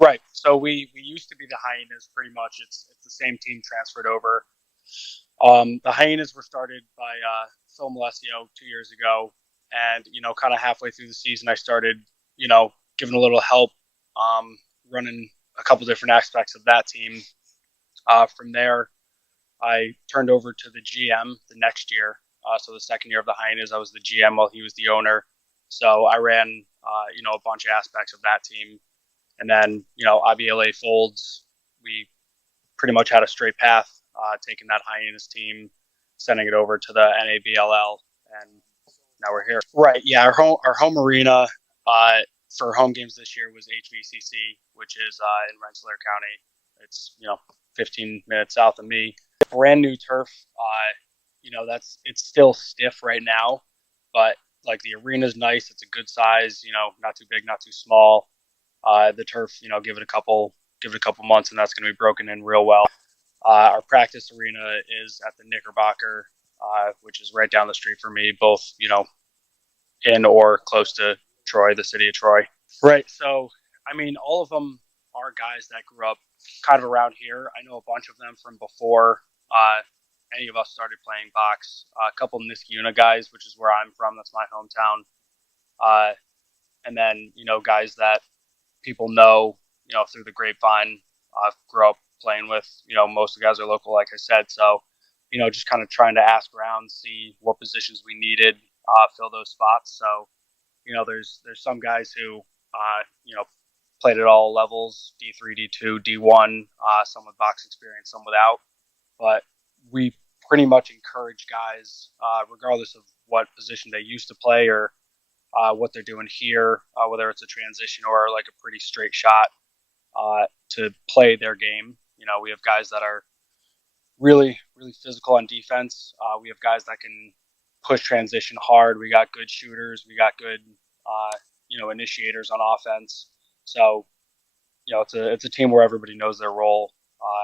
Right. So we used to be the Hyenas pretty much. It's the same team transferred over. The Hyenas were started by Phil Malesio 2 years ago, and kind of halfway through the season, I started giving a little help, running a couple different aspects of that team. From there, I turned over to the GM the next year. So the second year of the Hyenas, I was the GM while he was the owner. So I ran a bunch of aspects of that team, and then IBLA folds. We pretty much had a straight path, taking that Hyenas team, sending it over to the NABLL, and now we're here. Right. Yeah. Our home arena for home games this year was HVCC, which is in Rensselaer County. It's 15 minutes south of me. Brand new turf. It's still stiff right now, but like the arena's nice. It's a good size. Not too big, not too small. The turf, give it a couple months, and that's going to be broken in real well. Our practice arena is at the Knickerbocker, which is right down the street from me, both in or close to Troy, the city of Troy. Right. So, I mean, all of them are guys that grew up kind of around here. I know a bunch of them from before any of us started playing box. A couple Niskayuna guys, which is where I'm from. That's my hometown. Uh, and then guys that people know through the grapevine. Grew up playing with most of the guys are local, like I said. So just kind of trying to ask around, see what positions we needed, fill those spots. So there's some guys who played at all levels, D3, D2, D1, some with box experience, some without. But we pretty much encourage guys, regardless of what position they used to play or what they're doing here, whether it's a transition or like a pretty straight shot, to play their game. We have guys that are really, really physical on defense. We have guys that can push transition hard. We got good shooters. We got good, initiators on offense. So, it's a team where everybody knows their role,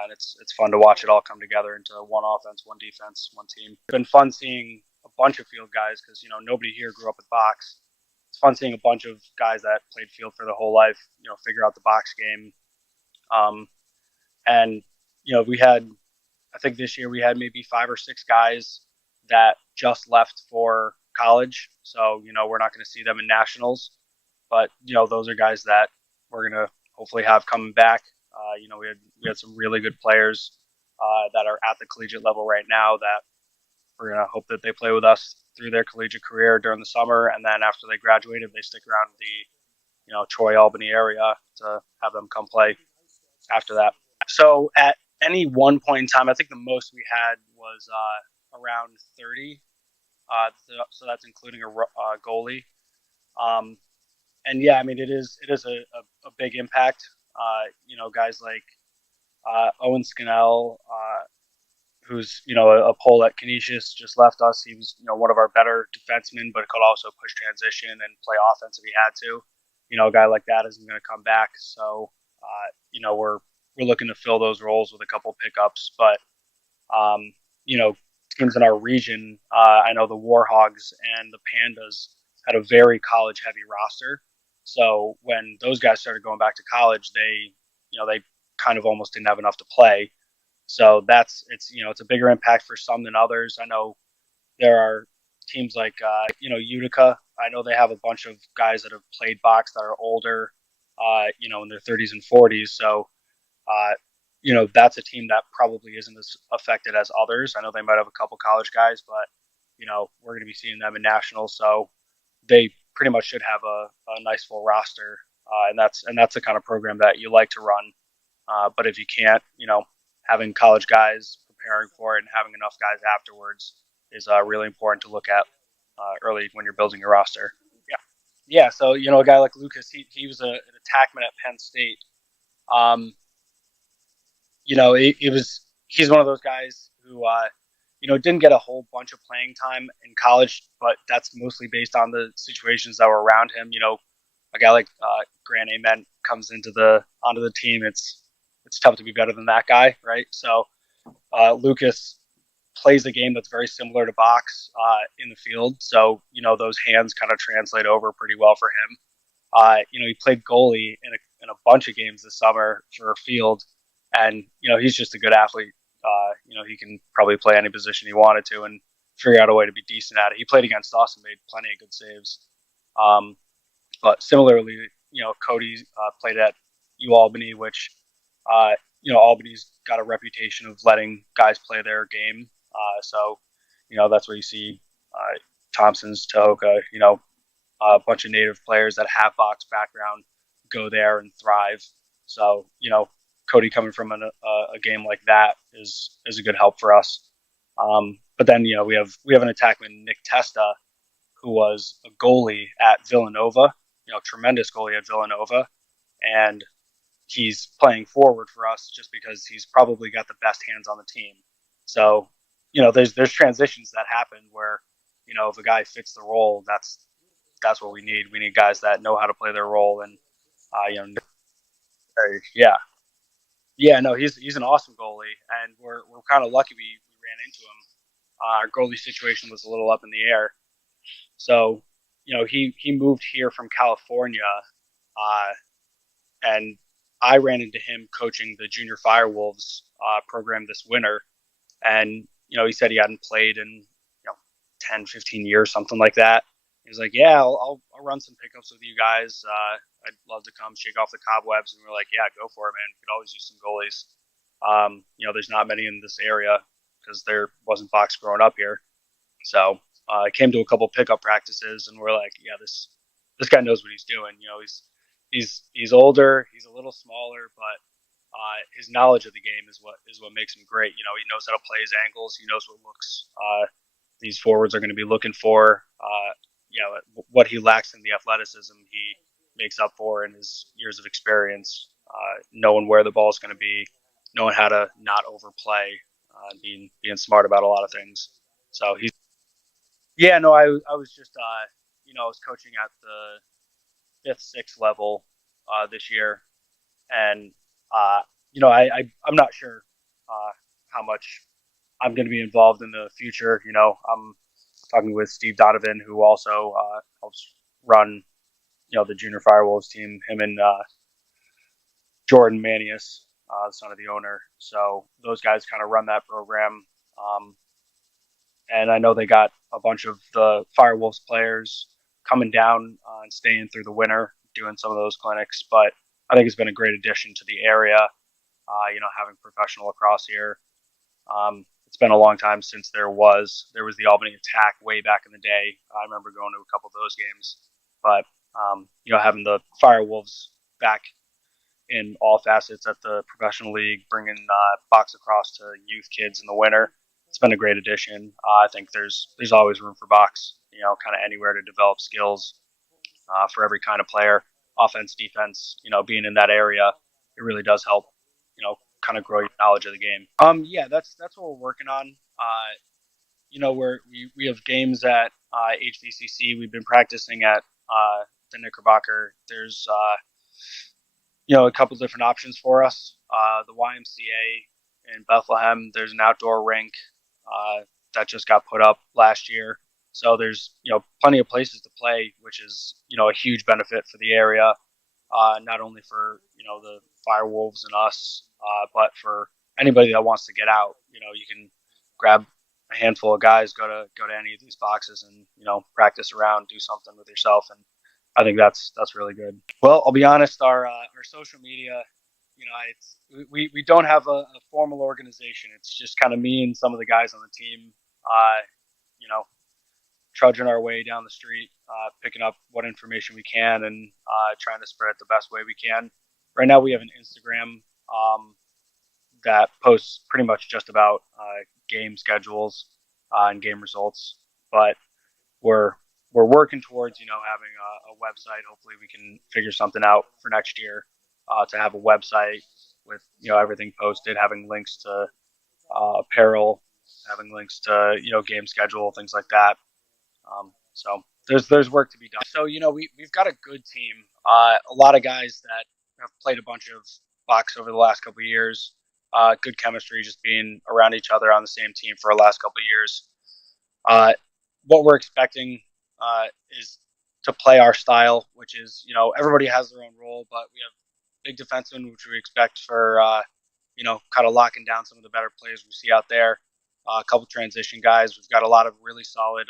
and it's fun to watch it all come together into one offense, one defense, one team. It's been fun seeing a bunch of field guys because nobody here grew up with box. It's fun seeing a bunch of guys that played field for their whole life, figure out the box game. And we had, I think this year we had maybe 5 or 6 guys that just left for college. So, we're not going to see them in nationals, but, those are guys that we're going to hopefully have coming back. We had some really good players that are at the collegiate level right now that we're going to hope that they play with us through their collegiate career during the summer. And then after they graduated, they stick around the, Troy, Albany area to have them come play after that. So at any one point in time, I think the most we had was around 30. So that's including a goalie. And yeah, I mean, it is a big impact. Guys like Owen Scannell, who's a Pole at Canisius, just left us. He was one of our better defensemen, but could also push transition and play offense if he had to. A guy like that isn't going to come back. So we're looking to fill those roles with a couple pickups. But teams in our region, I know the Warhogs and the Pandas had a very college heavy roster. So when those guys started going back to college, they kind of almost didn't have enough to play. So it's a bigger impact for some than others. I know there are teams like Utica. I know they have a bunch of guys that have played box that are older, in their 30s and 40s. So that's a team that probably isn't as affected as others. I know they might have a couple college guys, but we're going to be seeing them in nationals, so they pretty much should have a nice full roster, and that's the kind of program that you like to run. But if you can't, having college guys preparing for it and having enough guys afterwards is really important to look at early when you're building your roster. Yeah. So a guy like Lucas, he was an attackman at Penn State. He's one of those guys who didn't get a whole bunch of playing time in college, but that's mostly based on the situations that were around him. A guy like Grant Ament comes onto the team. It's tough to be better than that guy, right? So Lucas plays a game that's very similar to box in the field. So those hands kind of translate over pretty well for him. He played goalie in in a bunch of games this summer for a field, and he's just a good athlete. He can probably play any position he wanted to and figure out a way to be decent at it. He played against us and made plenty of good saves. Um, but similarly, Cody played at UAlbany, which Albany's got a reputation of letting guys play their game. So that's where you see Thompson's, Tahoka, a bunch of native players that have box background go there and thrive. So Cody coming from a game like that is a good help for us. But then we have an attackman, Nick Testa, who was a goalie at Villanova, tremendous goalie at Villanova, and he's playing forward for us just because he's probably got the best hands on the team. So there's transitions that happen where if a guy fits the role, that's what we need. We need guys that know how to play their role, and yeah, yeah. No, he's an awesome goalie, and we're kind of lucky we ran into him. Our goalie situation was a little up in the air, so he moved here from California, and I ran into him coaching the Junior Firewolves program this winter, and he said he hadn't played in 10, 15 years, something like that. He was like, yeah, I'll run some pickups with you guys. I'd love to come shake off the cobwebs. And we were like, yeah, go for it, man. We could always use some goalies. There's not many in this area because there wasn't box growing up here. So I came to a couple pickup practices, and we're like, yeah, this guy knows what he's doing. He's older, he's a little smaller, but his knowledge of the game is what makes him great. He knows how to play his angles. He knows what looks these forwards are going to be looking for. What he lacks in the athleticism, he makes up for in his years of experience, knowing where the ball is going to be, knowing how to not overplay, being smart about a lot of things. So he's I was just I was coaching at the 5th, 6th level this year, and I'm not sure how much I'm going to be involved in the future. I'm talking with Steve Donovan, who also helps run the Junior Firewolves team. Him and Jordan Manius, the son of the owner. So those guys kind of run that program. And I know they got a bunch of the Firewolves players coming down and staying through the winter, doing some of those clinics. But I think it's been a great addition to the area, having professional lacrosse here. It's been a long time since there was the Albany Attack way back in the day. I remember going to a couple of those games. But, having the Firewolves back in all facets at the professional league, bringing box lacrosse to youth kids in the winter, it's been a great addition. I think there's always room for box, kind of anywhere to develop skills for every kind of player. Offense, defense, being in that area, it really does help, kind of grow your knowledge of the game. Yeah, that's what we're working on. We have games at HVCC. We've been practicing at the Knickerbocker. There's a couple different options for us. The YMCA in Bethlehem, there's an outdoor rink that just got put up last year. So there's plenty of places to play, which is a huge benefit for the area, not only for the Firewolves and us, but for anybody that wants to get out. You can grab a handful of guys, go to any of these boxes, and practice around, do something with yourself, and I think that's really good. Well, I'll be honest, our social media, we don't have a formal organization. It's just kind of me and some of the guys on the team, trudging our way down the street, picking up what information we can, and trying to spread it the best way we can. Right now, we have an Instagram that posts pretty much just about game schedules and game results, but we're working towards having a website. Hopefully, we can figure something out for next year to have a website with everything posted, having links to apparel, having links to game schedule, things like that. So there's work to be done. So we've got a good team. A lot of guys that have played a bunch of box over the last couple of years. Good chemistry, just being around each other on the same team for the last couple of years. What we're expecting is to play our style, which is everybody has their own role, but we have big defensemen, which we expect for kind of locking down some of the better players we see out there. A couple transition guys. We've got a lot of really solid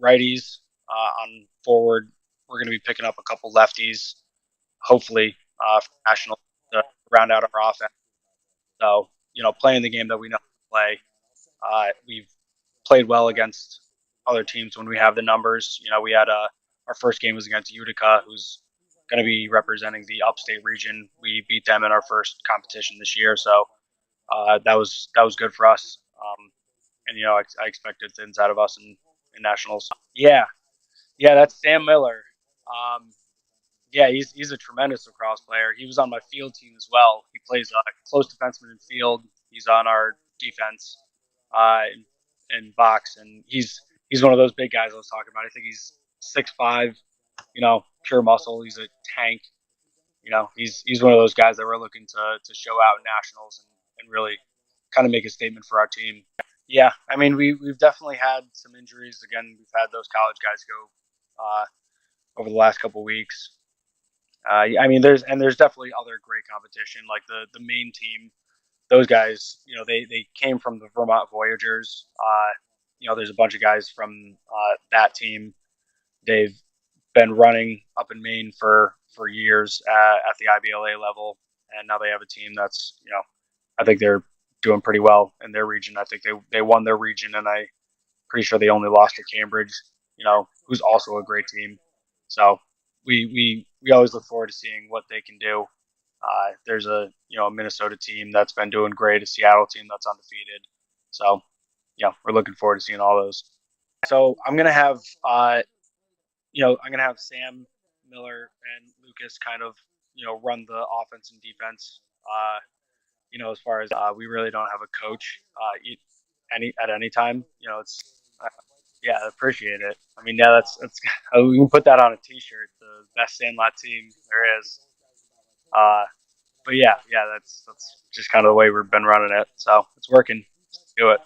righties on forward. We're going to be picking up a couple lefties, hopefully, for national to round out our offense. So, playing the game that we know how to play. We've played well against other teams when we have the numbers. We had our first game was against Utica, who's going to be representing the upstate region. We beat them in our first competition this year, so that was good for us. And I expected things out of us in nationals. Yeah, that's Sam Miller. Yeah, he's a tremendous lacrosse player. He was on my field team as well. He plays close defenseman in field. He's on our defense in box, and he's one of those big guys I was talking about. I think he's 6'5", pure muscle. He's a tank. He's one of those guys that we're looking to show out in nationals and really kind of make a statement for our team. Yeah, I mean we've definitely had some injuries. Again, we've had those college guys go over the last couple of weeks. I mean, there's definitely other great competition, like the main team. Those guys, they came from the Vermont Voyagers. There's a bunch of guys from that team. They've been running up in Maine for years at the IBLA level, and now they have a team that's, I think they're doing pretty well in their region. I think they won their region, and I'm pretty sure they only lost to Cambridge, who's also a great team. So we always look forward to seeing what they can do. There's a Minnesota team that's been doing great, a Seattle team that's undefeated. So we're looking forward to seeing all those. So I'm gonna have Sam Miller and Lucas kind of run the offense and defense. As far as we really don't have a coach at any time. It's yeah, I appreciate it. I mean, yeah, that's we can put that on a T-shirt. The best Sandlot team there is. But yeah, that's just kind of the way we've been running it. So it's working. Let's do it.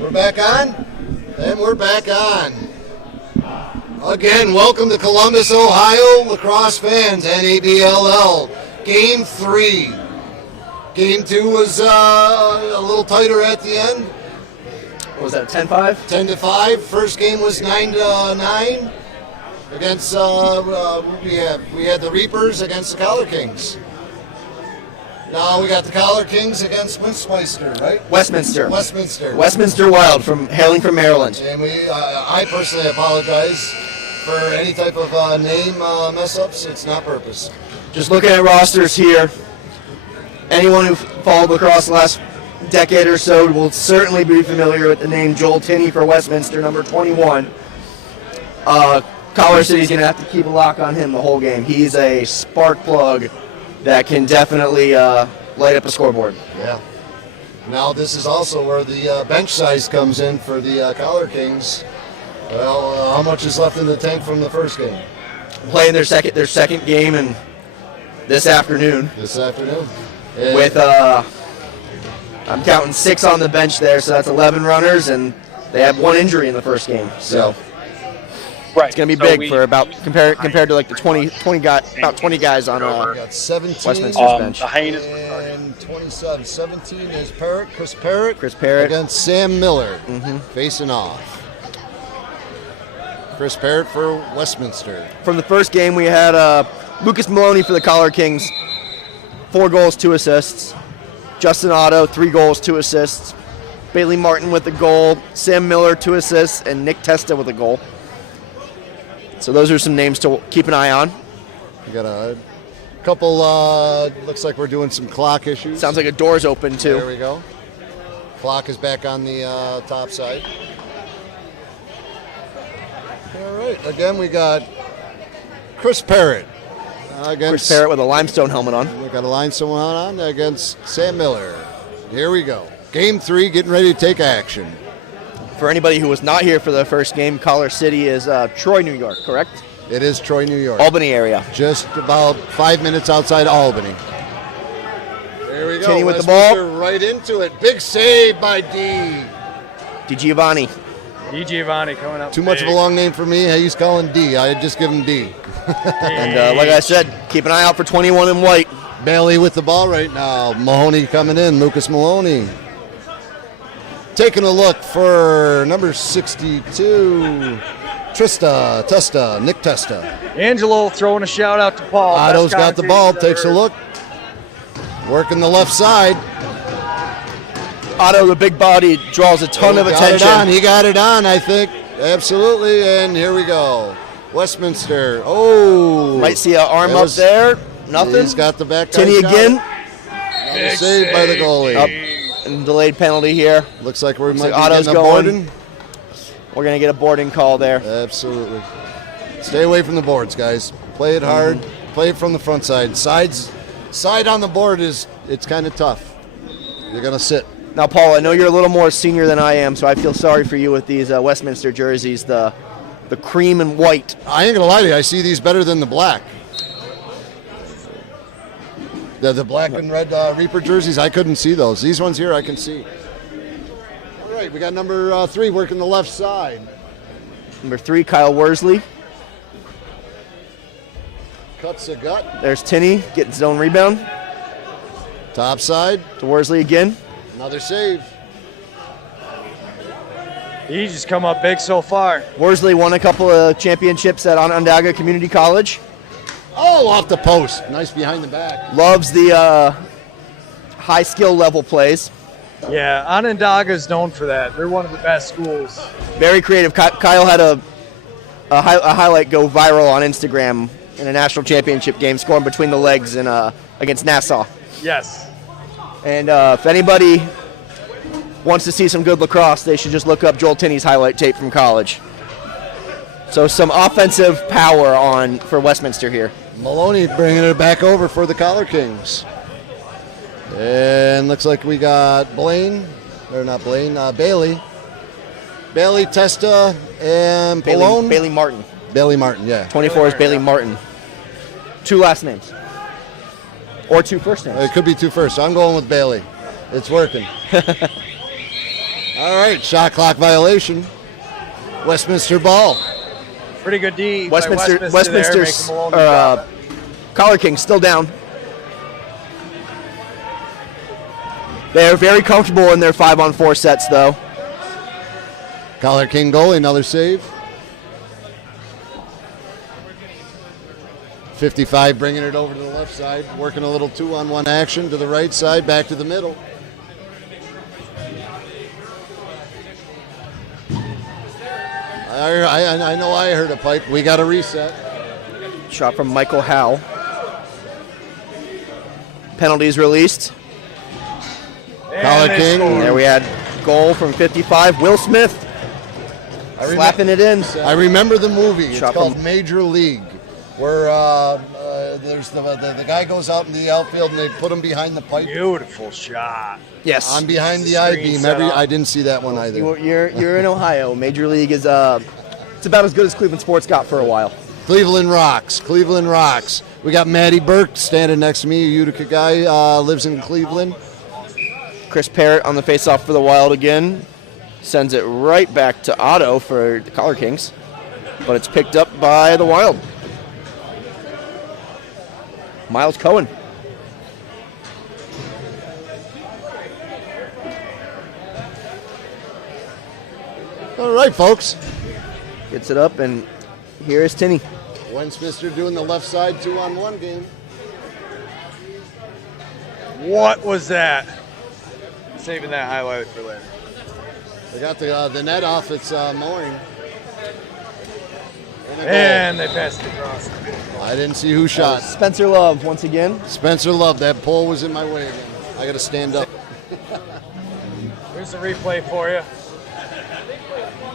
We're back on, and we're back on. Again, welcome to Columbus, Ohio, lacrosse fans, NABLL. Game 3. Game 2 was a little tighter at the end. What was that, 10-5? 10-5. First game was 9-9 against, we had the Reapers against the Collar Kings. Now we got the Collar Kings against Westminster, right? Westminster. Westminster Wild, hailing from Maryland. And I personally apologize for any type of name mess-ups. It's not purpose. Just looking at rosters here, anyone who followed lacrosse the last decade or so will certainly be familiar with the name Joel Tinney for Westminster, number 21. Collar City's going to have to keep a lock on him the whole game. He's a spark plug that can definitely light up a scoreboard. Yeah. Now this is also where the bench size comes in for the Collar Kings. Well, how much is left in the tank from the first game? Playing their second game and this afternoon. And with I'm counting 6 on the bench there, so that's 11 runners, and they had 1 injury in the first game. So. Right. It's going to be big for about compared to like the 20 guys on Westminster's bench. The Hyenas and 27. 17 is Chris Parrott against Sam Miller facing off. Chris Parrott for Westminster. From the first game, we had Lucas Maloney for the Collar Kings, 4 goals, 2 assists. Justin Otto, 3 goals, 2 assists. Bailey Martin with a goal. Sam Miller, 2 assists, and Nick Testa with a goal. So those are some names to keep an eye on. We got a couple, looks like we're doing some clock issues. Sounds like a door's open too. There we go. Clock is back on the top side. All right, again we got Chris Parrott. Chris Parrott with a limestone helmet on. We got a limestone helmet on against Sam Miller. Here we go. Game 3, getting ready to take action. For anybody who was not here for the first game, Collar City is Troy, New York, correct? It is Troy, New York. Albany area. Just about 5 minutes outside Albany. There we go. Kenny with the ball. Westminster right into it. Big save by D. Di Giovanni. D. Giovanni coming up. Too much of a long name for me. He's calling D. I just give him D. And like I said, keep an eye out for 21 in white. Bailey with the ball right now. Mahoney coming in. Lucas Maloney. Taking a look for number 62. Nick Testa. Angelo throwing a shout out to Paul. Otto's got the ball, takes a look. Working the left side. Otto, the big body, draws a ton of attention. He got it on, I think. Absolutely, and here we go. Westminster. Oh. Might see an arm up there. Nothing. He's got the back. Tinney again. Saved by the goalie. Up and delayed penalty here. Looks like we might be Otto's getting a boarding. We're going to get a boarding call there. Absolutely. Stay away from the boards, guys. Play it hard. Play it from the front side. Side on the board it's kind of tough. You're going to sit. Now, Paul, I know you're a little more senior than I am, so I feel sorry for you with these Westminster jerseys, the cream and white. I ain't going to lie to you. I see these better than the black. The black and red Reaper jerseys, I couldn't see those. These ones here I can see. All right, we got number 3 working the left side. Number 3, Kyle Worsley. Cuts the gut. There's Tinney getting his own rebound. Top side. To Worsley again. Another save. He's just come up big so far. Worsley won a couple of championships at Onondaga Community College. Oh, off the post. Nice behind the back. Loves the high skill level plays. Yeah, Onondaga's known for that. They're one of the best schools. Very creative. Kyle had a highlight go viral on Instagram in a national championship game, scoring between the legs and against Nassau. Yes. And if anybody wants to see some good lacrosse, they should just look up Joel Tinney's highlight tape from college. So some offensive power for Westminster here. Maloney bringing it back over for the Collar Kings. And looks like we got Bailey. Bailey, Testa, and Pallone. Bailey Martin. Bailey Martin, yeah. 24 is Bailey Martin. 2 last names. Or 2 first names. It could be 2 first. I'm going with Bailey. It's working. All right, shot clock violation. Westminster ball. Pretty good D. Westminster's Collar Kings still down. They are very comfortable in their 5-on-4 sets, though. Collar King goalie, another save. 55 bringing it over to the left side, working a little 2-on-1 action to the right side, back to the middle. I know I heard a pipe. We got a reset. Shot from Michael Howe. Penalties released. Collar King. There we had goal from 55. Will Smith slapping it in. I remember the movie. It's Shot called from Major League, where there's the guy goes out in the outfield and they put him behind the pipe. Beautiful shot. Yes. I'm behind the I-beam. I didn't see that one either. You're in Ohio. Major League is it's about as good as Cleveland sports got for a while. Cleveland rocks. Cleveland rocks. We got Matty Burke standing next to me, a Utica guy, lives in Cleveland. Chris Parrott on the faceoff for the Wild again. Sends it right back to Otto for the Collar Kings. But it's picked up by the Wild. Miles Cohen. All right, folks. Gets it up, and here is Tinney. Westminster doing the left side 2-on-1 game. What was that? Saving that highlight for later. They got the net off its mooring. And they passed it across. I didn't see who shot. Spencer Love once again. Spencer Love. That pole was in my way again. I got to stand up. Here's the replay for you.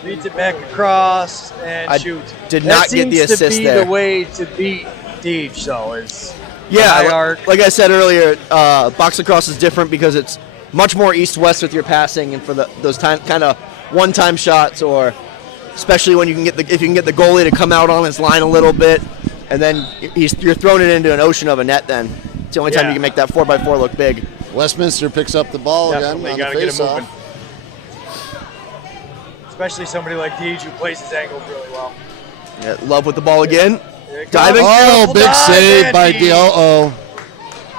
Reads it back across and shoots. Did not get the assist there. That seems to be the way to beat Deej, though. Is like I said earlier, box lacrosse is different because it's much more east-west with your passing, and for those kind of one-time shots or especially when if you can get the goalie to come out on his line a little bit, and then you're throwing it into an ocean of a net. Then it's the only time you can make that 4x4 look big. Westminster picks up the ball Definitely again on gotta the get it moving. face-off. Especially somebody like Deej who plays his angles really well. Yeah, Love with the ball again. Diving. Oh, big save by D. Uh-oh.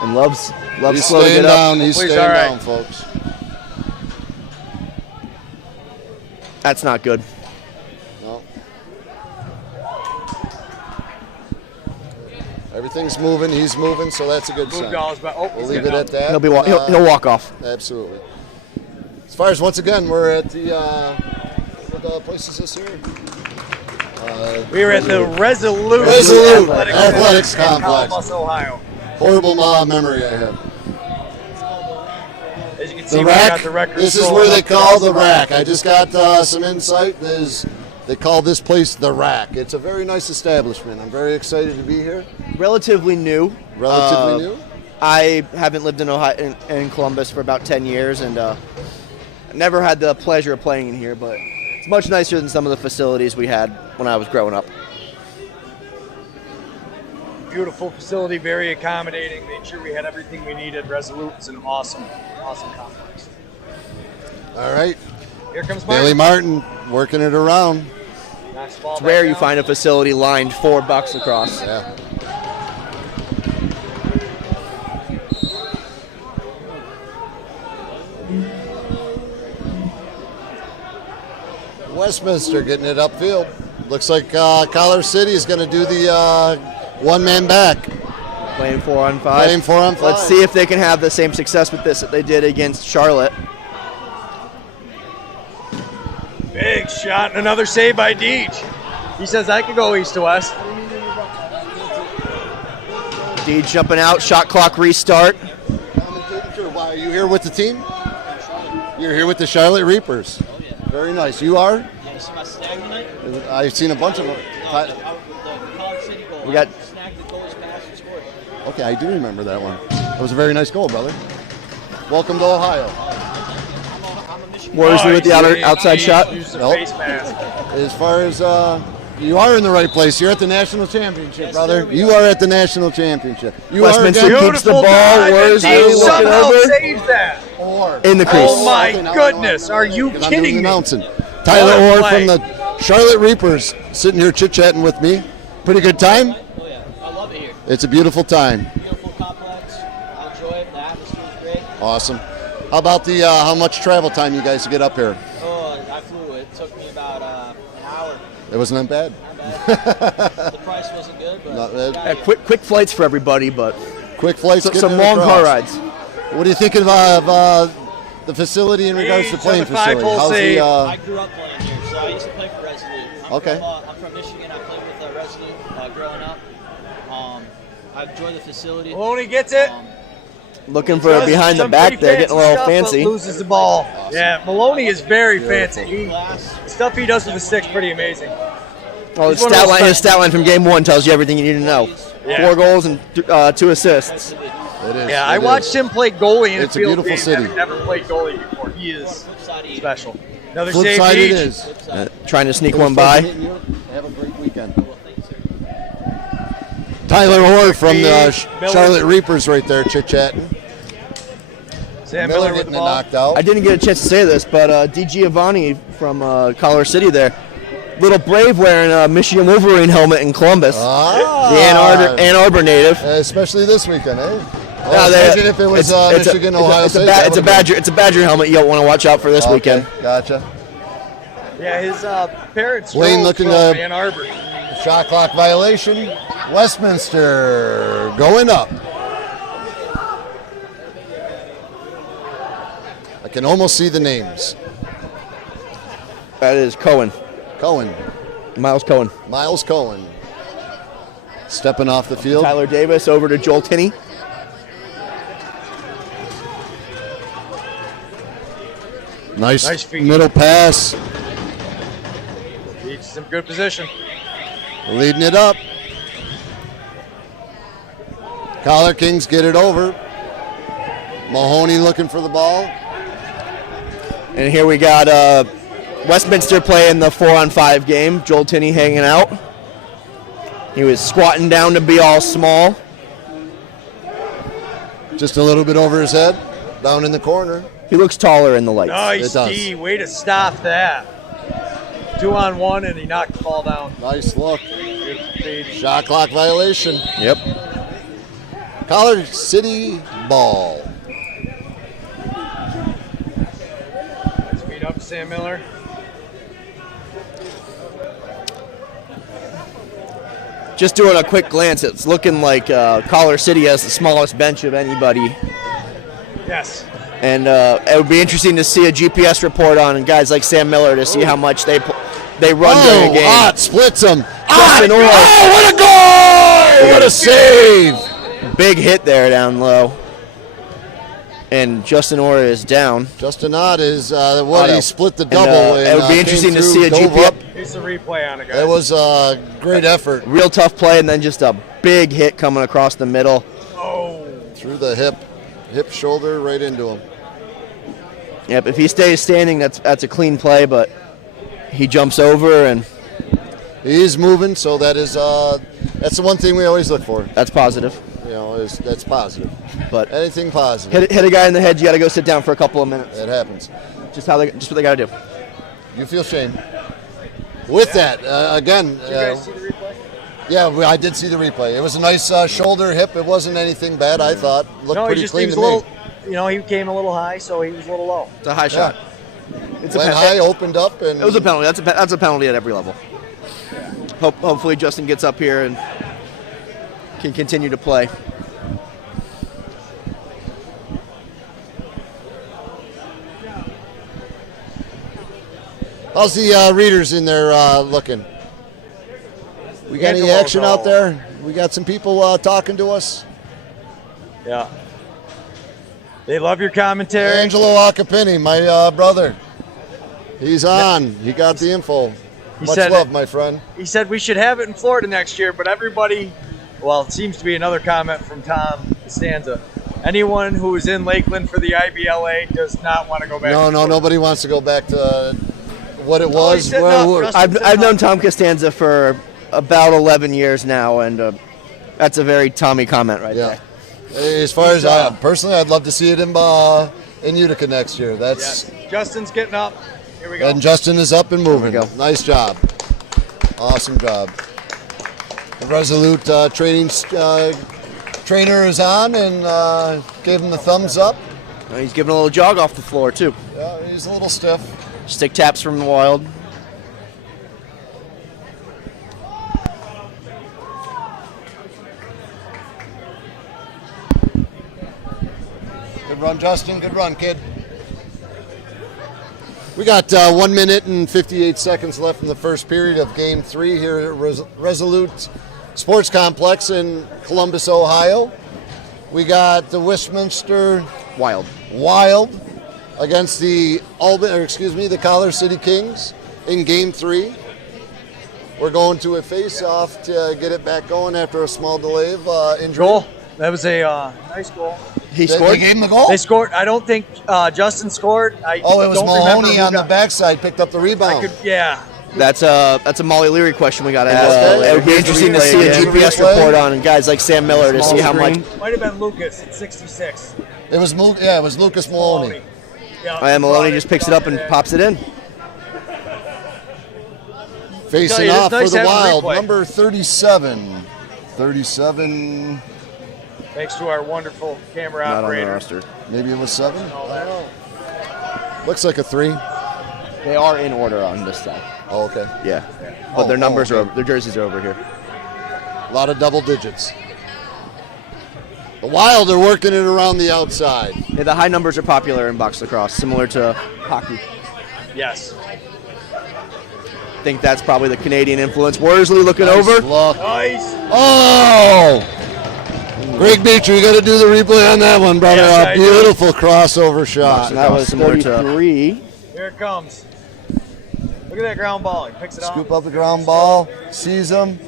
And Love's He's slow to staying get up. down. He's staying down, folks. That's not good. No. Everything's moving. He's moving, so that's a good sign. We'll leave it at that. He'll walk off. Absolutely. As far as once again, we're at the what place is this here? We were at the Resolute Athletics Complex. Columbus, Ohio. Horrible memory I have. As you can see, The we rack. got the record. This is where they call the rack. I just got some insight. They call this place the Rack. It's a very nice establishment. I'm very excited to be here. Relatively new. Relatively new. I haven't lived in Ohio in Columbus for about 10 years, and never had the pleasure of playing in here, but it's much nicer than some of the facilities we had when I was growing up. Beautiful facility, very accommodating. Made sure we had everything we needed. Resolute is an awesome complex. All right. Here comes Bailey Martin working it around. It's rare you find a facility lined 4 bucks across. Yeah. Westminster getting it upfield. Looks like Collar City is going to do the one-man back. Playing 4-on-5. Playing 4-on-5. Let's see if they can have the same success with this that they did against Charlotte. Big shot and another save by Deej. He says I could go east to west. Deej jumping out, shot clock restart. Why are you here with the team? You're here with the Charlotte Reapers. Oh, yeah. Very nice. You are? Yeah, you see my snag tonight? I've seen a bunch of them. The College City goal. We got- snagged the goal's pass and scored. Okay, I do remember that one. That was a very nice goal, brother. Welcome to Ohio. I'm a Michigan. Worsley with the outside shot. Use the Nope. face mask. As far as you are in the right place. You're at the national championship, Yes, brother. sir, we You are. are at the national championship. You Westminster are again. keeps the Beautiful ball. dive, and Worsley Deej looking somehow over. saves that. In the crease. Oh my goodness, are you Because I'm kidding doing me? announcing. Tyler What a Orr play. from the Charlotte Reapers sitting here chit-chatting with me. Pretty good time? Oh, yeah. I love it here. It's a beautiful time. Beautiful complex. I enjoy it. The atmosphere is great. Awesome. How about the how much travel time you guys get up here? Oh, I flew. It took me about an hour. It wasn't that bad. Not bad. The price wasn't good, but Not bad. Yeah, quick flights for everybody, but Quick flights. getting some it long across. car rides. What do you think of the facility in regards to Deej playing on the 5-hole facility? How's save. the I grew up playing here, so I used to play for Resolute. Okay. I'm from Michigan. I played with Resolute growing up. I enjoy the facility. Maloney gets it. Looking for Does behind the some back pretty there, getting a little stuff, fancy. but loses the ball. Yeah, Maloney is very fancy. Glass. Stuff he does with the stick's pretty amazing. Oh, his He's one of those his stat line from game 1 tells you everything you need to know. Yeah. 4 goals and 2 assists. It is. Yeah, it I is. watched him play goalie in It's a field beautiful game, city. having never played goalie before. He is Flip side of you. special. Another Flip save, side it Deej. is. Trying to sneak It was one fun by. meeting you. Have a great weekend. Tyler Orr from the Miller. Charlotte Reapers right there chit-chatting. Sam Miller Miller with getting the it ball. knocked out. I didn't get a chance to say this, but D. Giovanni from Collar City there. Little Brave wearing a Michigan Wolverine helmet in Columbus. The Ann Arbor native. Especially this weekend, eh? Yeah, Well, imagine if it was Michigan, Ohio State. It's a Badger helmet you don't want to watch out for this weekend. Gotcha. Yeah, his parents Wayne drove looking from up. Ann Arbor. Shot clock violation. Westminster going up. I can almost see the names. That is Cohen. Cohen. Miles Cohen. Miles Cohen. Stepping off the field. Tyler Davis over to Joel Tinney. Nice feed. middle pass. He's in good position. Leading it up. Collar Kings get it over. Mahoney looking for the ball. And here we got Westminster playing the 4-on-5 game. Joel Tinney hanging out. He was squatting down to be all small. Just a little bit over his head, down in the corner. He looks taller in the lights. Nice, It does. D. Way to stop that. 2-on-1, and he knocked the ball down. Nice look. Beautiful feed. Shot clock violation. Yep. College City ball. Nice feed up, Sam Miller. Just doing a quick glance, it's looking like Collar City has the smallest bench of anybody. Yes. And it would be interesting to see a GPS report on guys like Sam Miller to see how much they run during a game. Ott splits him. Justin Orr. Oh, what a goal! What a save! Big hit there down low. And Justin Orr is down. Justin Ott is he Otto. split the And, double. it would be interesting to see a dove GPS. up. Here's the replay on it, guys. It was a great effort. Real tough play, and then just a big hit coming across the middle. Oh. Through the hip shoulder, right into him. Yep, if he stays standing, that's a clean play, but he jumps over, and He's moving, so that's the one thing we always look for. that's positive. That's positive. But Anything positive. hit a guy in the head, you got to go sit down for a couple of minutes. It happens. Just what they got to do. You feel shame. With that, again, Did you guys see the replay? yeah, I did see the replay. It was a nice shoulder hip. It wasn't anything bad, I thought. Looked No, he pretty just clean he was to a me. little. He came a little high, so he was a little low. It's a high shot. It's Went a high, opened up, and It was a penalty. That's a penalty at every level. Hopefully Justin gets up here and can continue to play. How's the readers in there looking? We got any Angelo action out there? We got some people talking to us. Yeah. They love your commentary. Angelo Acapini, my brother. He's on. He got the info. He Much said love, my friend. He said we should have it in Florida next year, but everybody, well, it seems to be another comment from Tom Costanza. Anyone who is in Lakeland for the IBLA does not want to go back. No, to Florida. nobody wants to go back to what it he's was. sitting Where up, we're- Justin. I've known Tom Costanza for about 11 years now, and that's a very Tommy comment right yeah. there. As far as personally, I'd love to see it in Utica next year. That's Yes. Justin's getting up. Here we go. And Justin is up and moving. go. Nice job. Awesome job. The Resolute trainer is on and gave him the thumbs up. He's giving a little jog off the floor, too. Yeah, he's a little stiff. Stick taps from the Wild. Good run, Justin. Good run, kid. We got 1 minute and 58 seconds left in the first period of Game 3 here at Resolute Sports Complex in Columbus, Ohio. We got the Westminster Wild. Wild against the Collar City Kings in Game 3. We're going to a face-off to get it back going after a small delay of injury. Goal. That was a nice goal. He They scored. gave him the goal? They scored. I don't think Justin scored. Oh, it was don't remember Mahoney who on the got- backside, picked up the rebound. Yeah. That's a Molly Leary question we got to ask. Okay. It would be interesting to see a GPS Replay. report on guys like Sam Miller to see how much. Might have been Lucas at 66. It was Lucas Maloney. Yeah. Maloney just picks it up and pops it in. Facing It's off nice for the having a Wild, replay. number 37. 37, Thanks to our wonderful camera Not on the operator. roster. maybe it was 7. All that. Looks like a 3. They are in order on this side. Oh, okay. Yeah, but their numbers okay. their jerseys are over here. A lot of double digits. The Wild are working it around the outside. Yeah, the high numbers are popular in box lacrosse, similar to hockey. Yes. I think that's probably the Canadian influence. Worsley looking Nice over. look. Nice. Oh! Greg Beecher, you got to do the replay on that one, brother. Yes, I A do. beautiful crossover shot. That was similar to 33. Here it comes. Look at that ground ball. He picks it up. Scoop up the ground ball, sees him,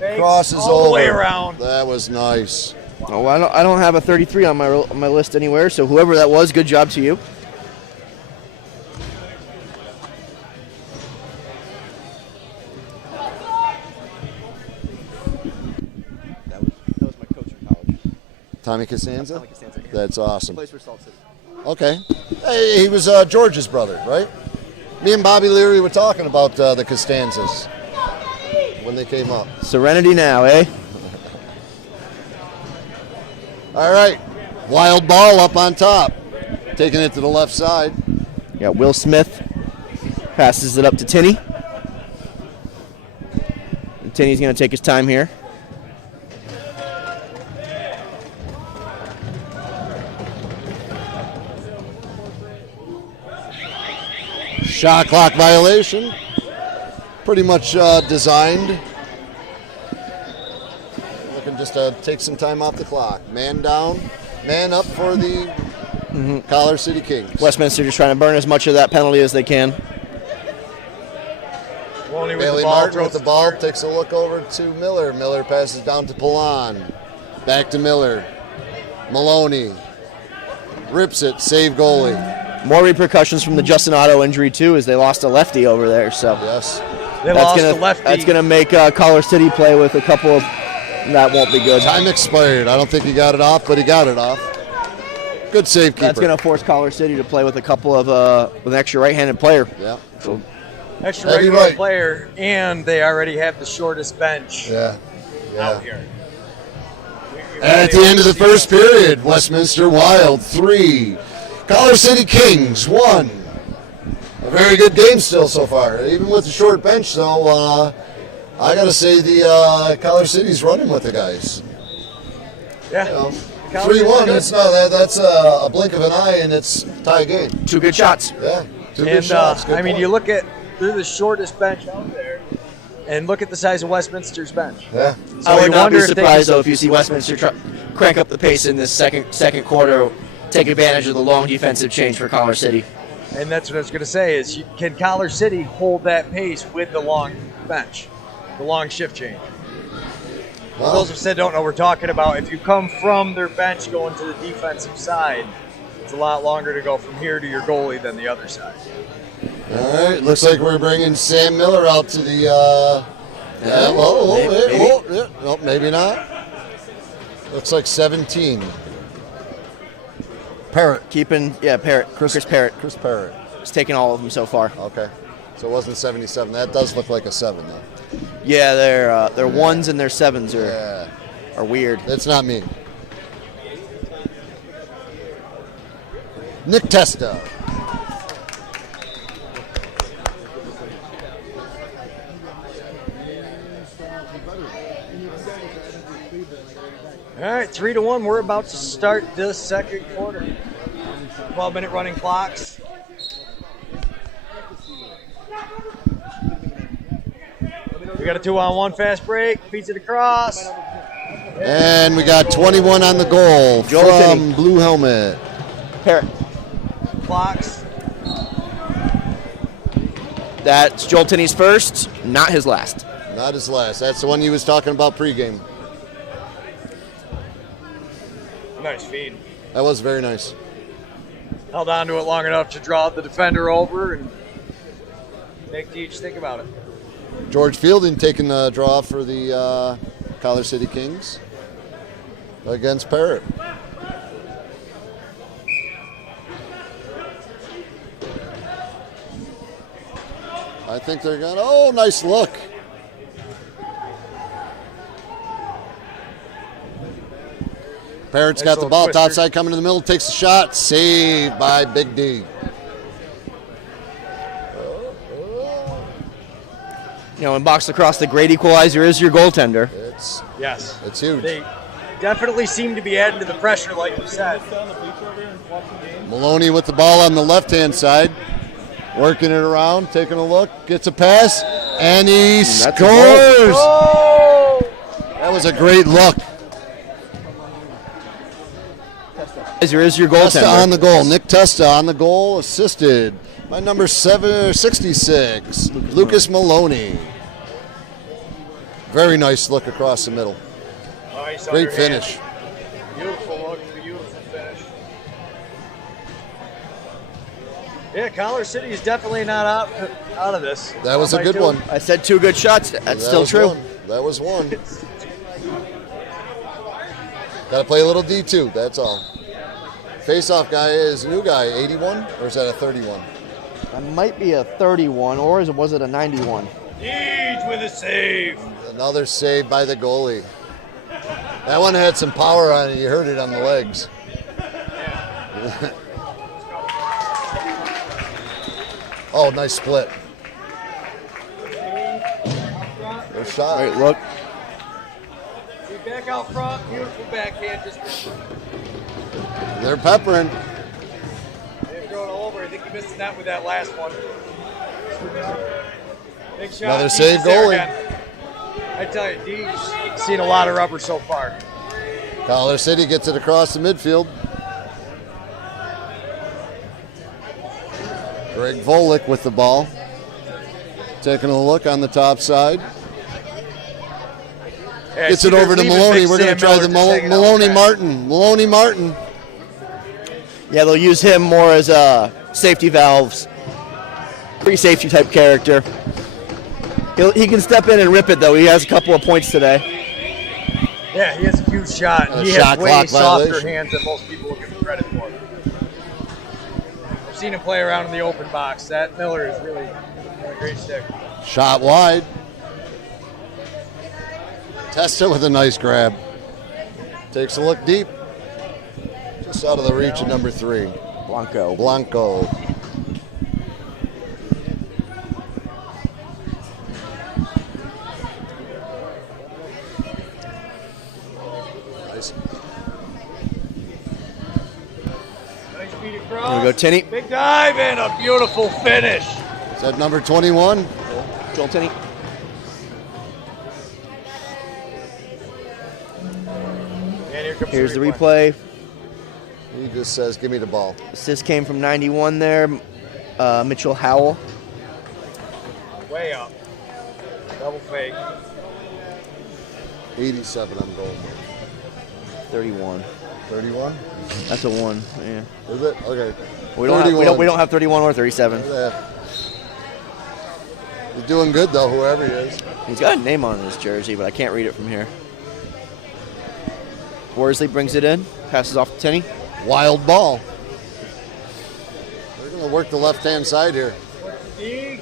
fakes crosses all over. the way around. That was nice. Oh, I don't have a 33 on my list anywhere. So whoever that was, good job to you. Tommy Costanza? Tommy Costanza, yeah. That's awesome. Plays for Salt City. Okay. Hey, he was George's brother, right? Me and Bobby Leary were talking about the Costanzas when they came up. Serenity now, eh? All right. Wild ball up on top. Taking it to the left side. Yeah, Will Smith passes it up to Tinney. And Tinney's going to take his time here. Shot clock violation. Pretty much designed. Looking just to take some time off the clock. Man down, man up for the Collar City Kings. Westminster just trying to burn as much of that penalty as they can. Bailey Martin with the ball takes a look over to Miller. Miller passes down to Polan. Back to Miller. Maloney rips it. Save goalie. More repercussions from the Justin Otto injury, too, as they lost a lefty over there. So Yes. They lost a lefty. That's going to make Collar City play with a couple of... That won't be good. Time expired. I don't think he got it off, but he got it off. Good save keeper. That's going to force Collar City to play with a couple of... with an extra right-handed player. Yeah. So, Extra right player, and they already have the shortest bench Yeah. out here. At the end of the first period, Westminster Wild 3, Collar City Kings 1. A very good game still so far. Even with the short bench, though, I got to say the Collar City's running with the guys. Yeah. 3-1. It's not that's a blink of an eye, and it's tie game. two good shots. Yeah. Two good And shots. Good point. you look at they're the shortest bench out there, and look at the size of Westminster's bench. Yeah. I would you not be wonder if they surprised, could- though, if you see Westminster crank up the pace in this second quarter, take advantage of the long defensive change for Collar City. And that's what I was going to say is, can Collar City hold that pace with the long bench, the long shift change? For Well, those who said don't know what we're talking about, if you come from their bench going to the defensive side, it's a lot longer to go from here to your goalie than the other side. all right. Looks like we're bringing Sam Miller out to the. Maybe not. Looks like 17. Parrott. Parrott. Chris Parrott. Chris Parrott. He's taken all of them so far. Okay. So it wasn't 77. That does look like a 7, though. Yeah, their ones and their sevens are weird. That's not me. Nick Testa. All right, 3-1. We're about to start the second quarter. 12-minute running clocks. We got a 2-on-1 fast break. Feeds it across. And we got 21 on the goal Joel from Tinney. Blue Helmet. Parrott. Clocks. That's Joel Tinney's first, not his last. Not his last. That's the one he was talking about pregame. Nice feed. That was very nice. Held on to it long enough to draw the defender over and make Deej think about it. George Fielding taking the draw for the Collar City Kings against Parrott. I think they're going to... Oh, nice look. Parrott's Nice got the little ball. twister. Outside coming to the middle. Takes the shot. Saved by Big D. You know, in box lacrosse, the great equalizer is your goaltender. It's Yes. huge. They definitely seem to be adding to the pressure, like you said. Maloney with the ball on the left-hand side. Working it around. Taking a look. Gets a pass. And he That's a scores. Oh! That was a great look. Equalizer is your Testa on goaltender. the goal. Nick Testa on the goal, assisted by number 66, Lucas Maloney. Very nice look across the middle. Nice Great underhand. finish. Beautiful look, beautiful finish. Yeah, Collar City is definitely not out of this. That was a By good two. one. I said two good shots. That's That still was true. one. That was one. Got to play a little D2, that's all. Face-off guy is a new guy, 81, or is that a 31? That might be a 31, or was it a 91? Deej with a save. Another save by the goalie. That one had some power on it. You heard it on the legs. Oh, nice split. Good shot. Great look. Back out front, beautiful backhand. Just They're peppering. they're going all over. I think he missed the net with that last one. Big shot. Another Deej save is there goalie. again. I tell you, Deej seen a lot of rubber so far. Collar City gets it across the midfield. Greg Volick with the ball. Taking a look on the top side. Yeah, Gets it over to Maloney. We're going to try the Maloney Martin. Maloney Martin. Yeah, they'll use him more as a safety valves, free safety type character. He can step in and rip it, though. He has a couple of points today. Yeah, he has a huge shot. A He shot has way clock softer violation. hands than most people will give him credit for. I've seen him play around in the open box. That Miller is really a great stick. Shot wide. Testa with a nice grab. Takes a look deep. Just out of the reach of number 3. Blanco. Nice. Nice beat Here across. we go, Tinney. Big dive and a beautiful finish. Is that number 21? Joel Tinney. And here comes Here's the replay. He just says, give me the ball. Assist came from 91 there. Mitchell Howell. Way up. Double fake. 87 I'm going with. 31. 31? That's a 1. Yeah. Is it? Okay. We don't have 31 or 37. Yeah. He's doing good, though, whoever he is. He's got a name on his jersey, but I can't read it from here. Worsley brings it in. Passes off to Tinney. Wild ball. They're going to work the left-hand side here. D.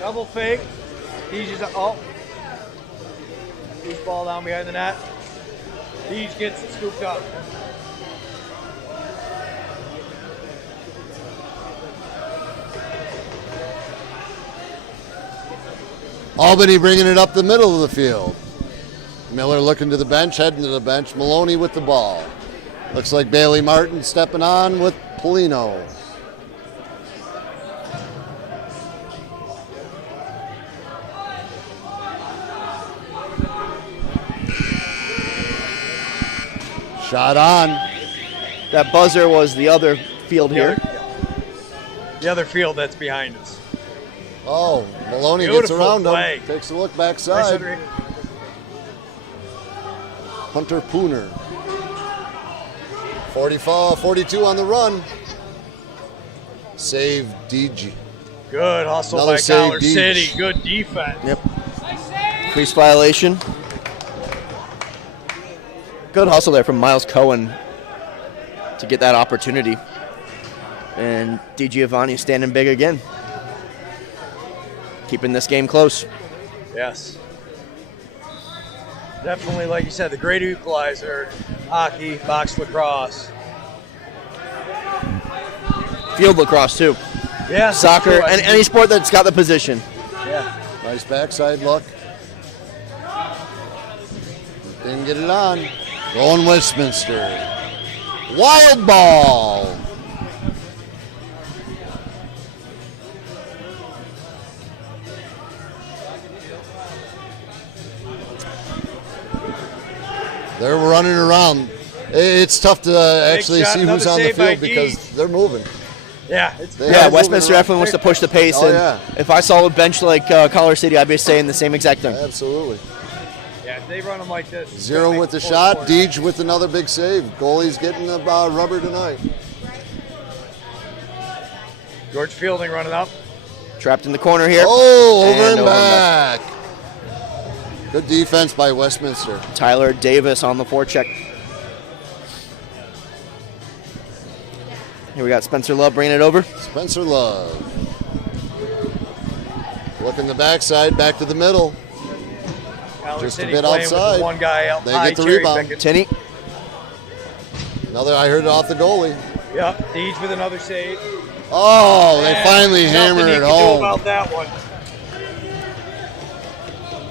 Double fake. Deej is oh. Loose ball down behind the net. Deej gets it scooped up. Albany bringing it up the middle of the field. Miller looking to the bench, heading to the bench. Maloney with the ball. Looks like Bailey Martin stepping on with Polino. Shot on. That buzzer was the other field here. The other field that's behind us. Oh, Maloney Beautiful gets around play. him. Takes a look Nice backside. Henry. Hunter Pooner. 42 on the run. Save DG. Good hustle Another by save, Collar Deej. City. Good defense. Yep. Crease violation. Good hustle there from Miles Cohen to get that opportunity. And DiGiovanni standing big again. Keeping this game close. Yes. Definitely, like you said, the great equalizer. Hockey, box lacrosse. Field lacrosse too. Yeah. Soccer, and any sport that's got the position. Yeah. Nice backside look. Didn't get it on. Going Westminster. Wild ball. They're running around. It's tough to actually shot, see who's another on the save by field because they're moving. Yeah. It's They Yeah, are Westminster moving around. definitely wants to push the pace. Oh, and yeah. if I saw a bench like Collar City, I'd be saying the same exact thing. Absolutely. Yeah, if they run them like this. it's Zero gonna make with the fourth shot. quarter. Deej with another big save. Goalie's getting the rubber tonight. George Fielding running up. Trapped in the corner here. Oh, over and over and back. Good defense by Westminster. Tyler Davis on the forecheck. Here we got Spencer Love bringing it over. Spencer Love. Looking the backside, back to the middle. Just a bit outside. One guy out They high, get the cherry rebound. picking. Tinney. I heard it off the goalie. Yep, Deej with another save. Oh, they And finally nothing hammered he it can do home. about that one.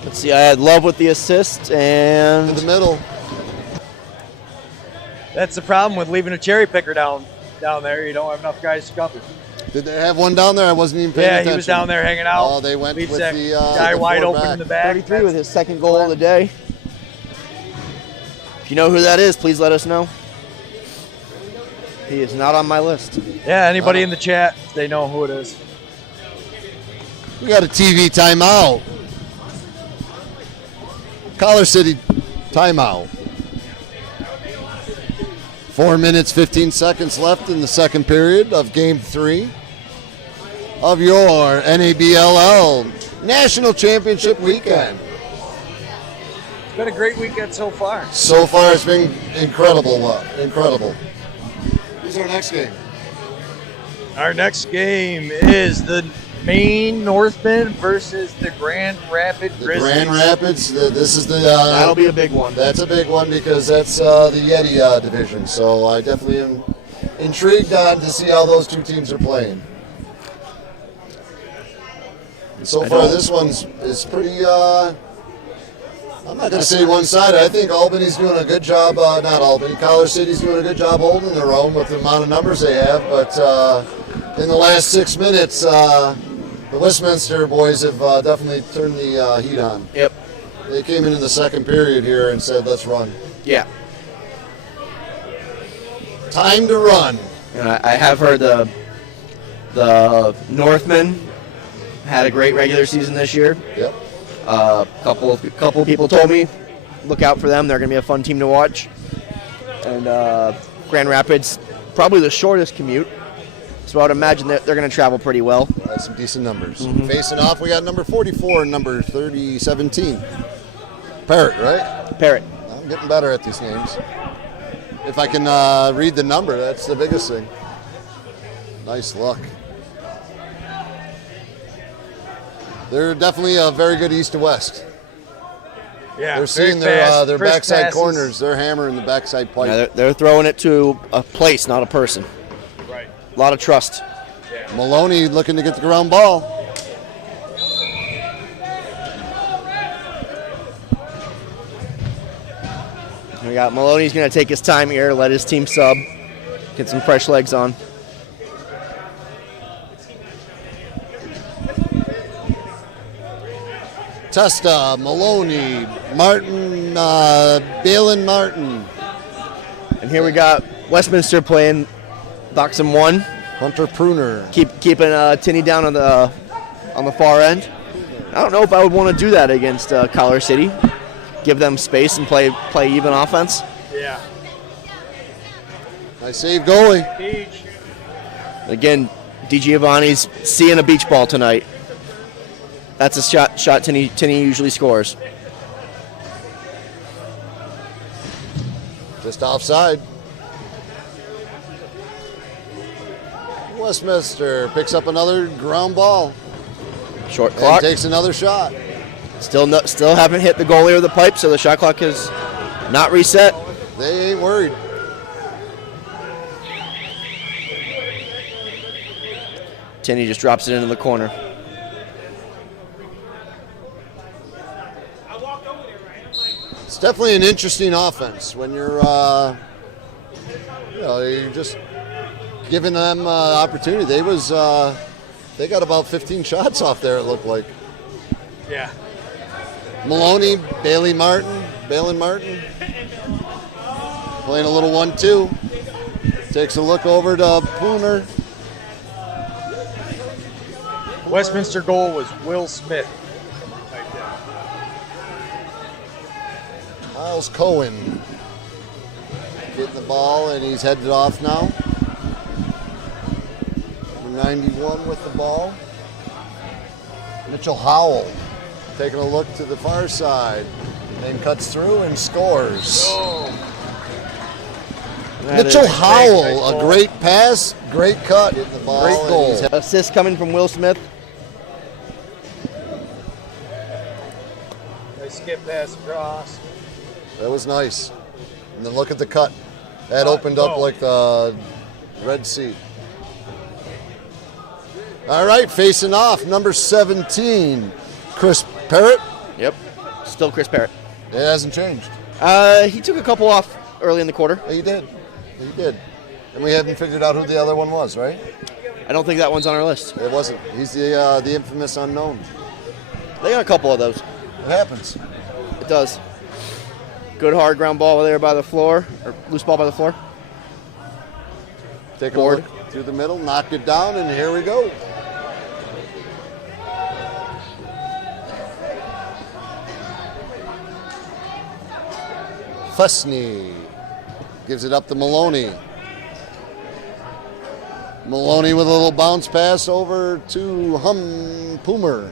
Let's see, I had Love with the assist, To and the middle. That's the problem with leaving a cherry picker down there. You don't have enough guys to cover. Did they have one down there? I wasn't even paying Yeah, attention. he was down there hanging out. Oh, they went Leaves with that the guy the wide four open back. in the back. 33 with his second goal of the day. If you know who that is, please let us know. He is not on my list. Yeah, anybody in the chat, they know who it is. We got a TV timeout. Collar City timeout. 4 minutes, 15 seconds left in the second period of Game 3 of your NABLL National Championship Weekend. It's been a great weekend so far. So far, it's been incredible. Incredible. Who's our next game? Our next game is the Maine Northmen versus the Grand Rapids The Grizzlies. Grand Rapids. This is the. That'll be a big one. That's a big one because that's the Yeti division. So I definitely am intrigued on to see how those two teams are playing. And so far, this one's is pretty. I'm not going to say one-sided. I think Albany's doing a good job. Not Albany. Collar City's doing a good job holding their own with the amount of numbers they have. But in the last 6 minutes, the Westminster boys have definitely turned the heat on. Yep. They came in the second period here and said, let's run. Yeah. Time to run. And I have heard the Northmen had a great regular season this year. Yep. Couple of people told me, look out for them. They're going to be a fun team to watch. And Grand Rapids, probably the shortest commute. So I would imagine that they're going to travel pretty well. That's some decent numbers. Facing off, we got number 44 and number 17. Parrott, right? Parrott. I'm getting better at these names. If I can read the number, that's the biggest thing. Nice luck. They're definitely a very good east to west. Yeah, They're seeing their backside corners. They're hammering the backside pipe. Yeah, they're throwing it to a place, not a person. Right. A lot of trust. Maloney looking to get the ground ball. We got Maloney's going to take his time here, let his team sub, get some fresh legs on. Testa, Maloney, Martin, Balin Martin. And here we got Westminster playing Boxing 1. Hunter Pruner. Keeping Tinney down on the far end. I don't know if I would want to do that against Collar City. Give them space and play even offense. Yeah. Nice save, goalie. Deej. Again, DiGiovanni's seeing a beach ball tonight. That's a shot Tinney usually scores. Just offside. Westminster picks up another ground ball Short and clock. takes another shot. Still haven't hit the goalie or the pipe, so the shot clock is not reset. They ain't worried. Tinney just drops it into the corner. It's definitely an interesting offense when you're just giving them opportunity. They got about 15 shots off there. It looked like. Yeah. Maloney, Balin Martin, playing a little 1-2. Takes a look over to Pooner. Westminster goal was Will Smith. Miles Cohen getting the ball, and he's headed off now. Number 91 with the ball. Mitchell Howell taking a look to the far side, and cuts through and scores. Mitchell Howell, a great pass, great cut, great goal. Assist coming from Will Smith. Nice skip pass across. That was nice. And then look at the cut. That opened up like the Red Sea. All right, facing off, number 17, Chris Parrott. Yep, still Chris Parrott. It hasn't changed. He took a couple off early in the quarter. He did. And we hadn't figured out who the other one was, right? I don't think that one's on our list. It wasn't. He's the infamous unknown. They got a couple of those. It happens. It does. Good hard ground ball there by the floor, or loose ball by the floor. Take a look through the middle, knock it down, and here we go. Fusney gives it up to Maloney. Maloney with a little bounce pass over to Pumer.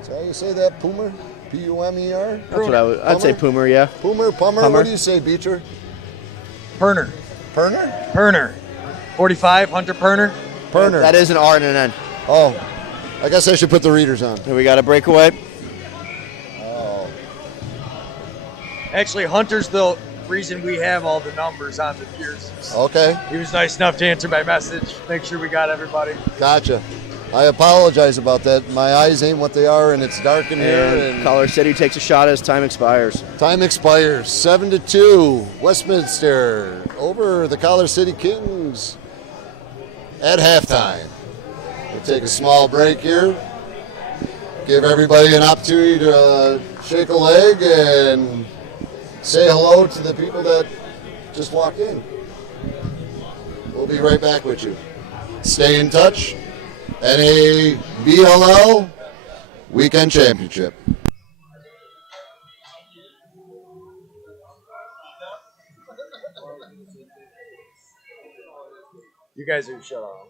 Is that how you say that, Pumer? P-U-M-E-R? That's what I'd say Pumer, yeah. Pumer. What do you say, Beecher? Perner. 45, Hunter Perner. That is an R and an N. Oh, I guess I should put the readers on. Here we got a breakaway. Oh. Actually, Hunter's the reason we have all the numbers on the jerseys. Okay. He was nice enough to answer my message. Make sure we got everybody. Gotcha. I apologize about that. My eyes ain't what they are, and it's dark in here. And Collar City takes a shot as time expires. Time expires. 7-2. Westminster over the Collar City Kings at halftime. We'll take a small break here. Give everybody an opportunity to shake a leg and say hello to the people that just walked in. We'll be right back with you. Stay in touch. NABLL Weekend Championship. You guys are shut off.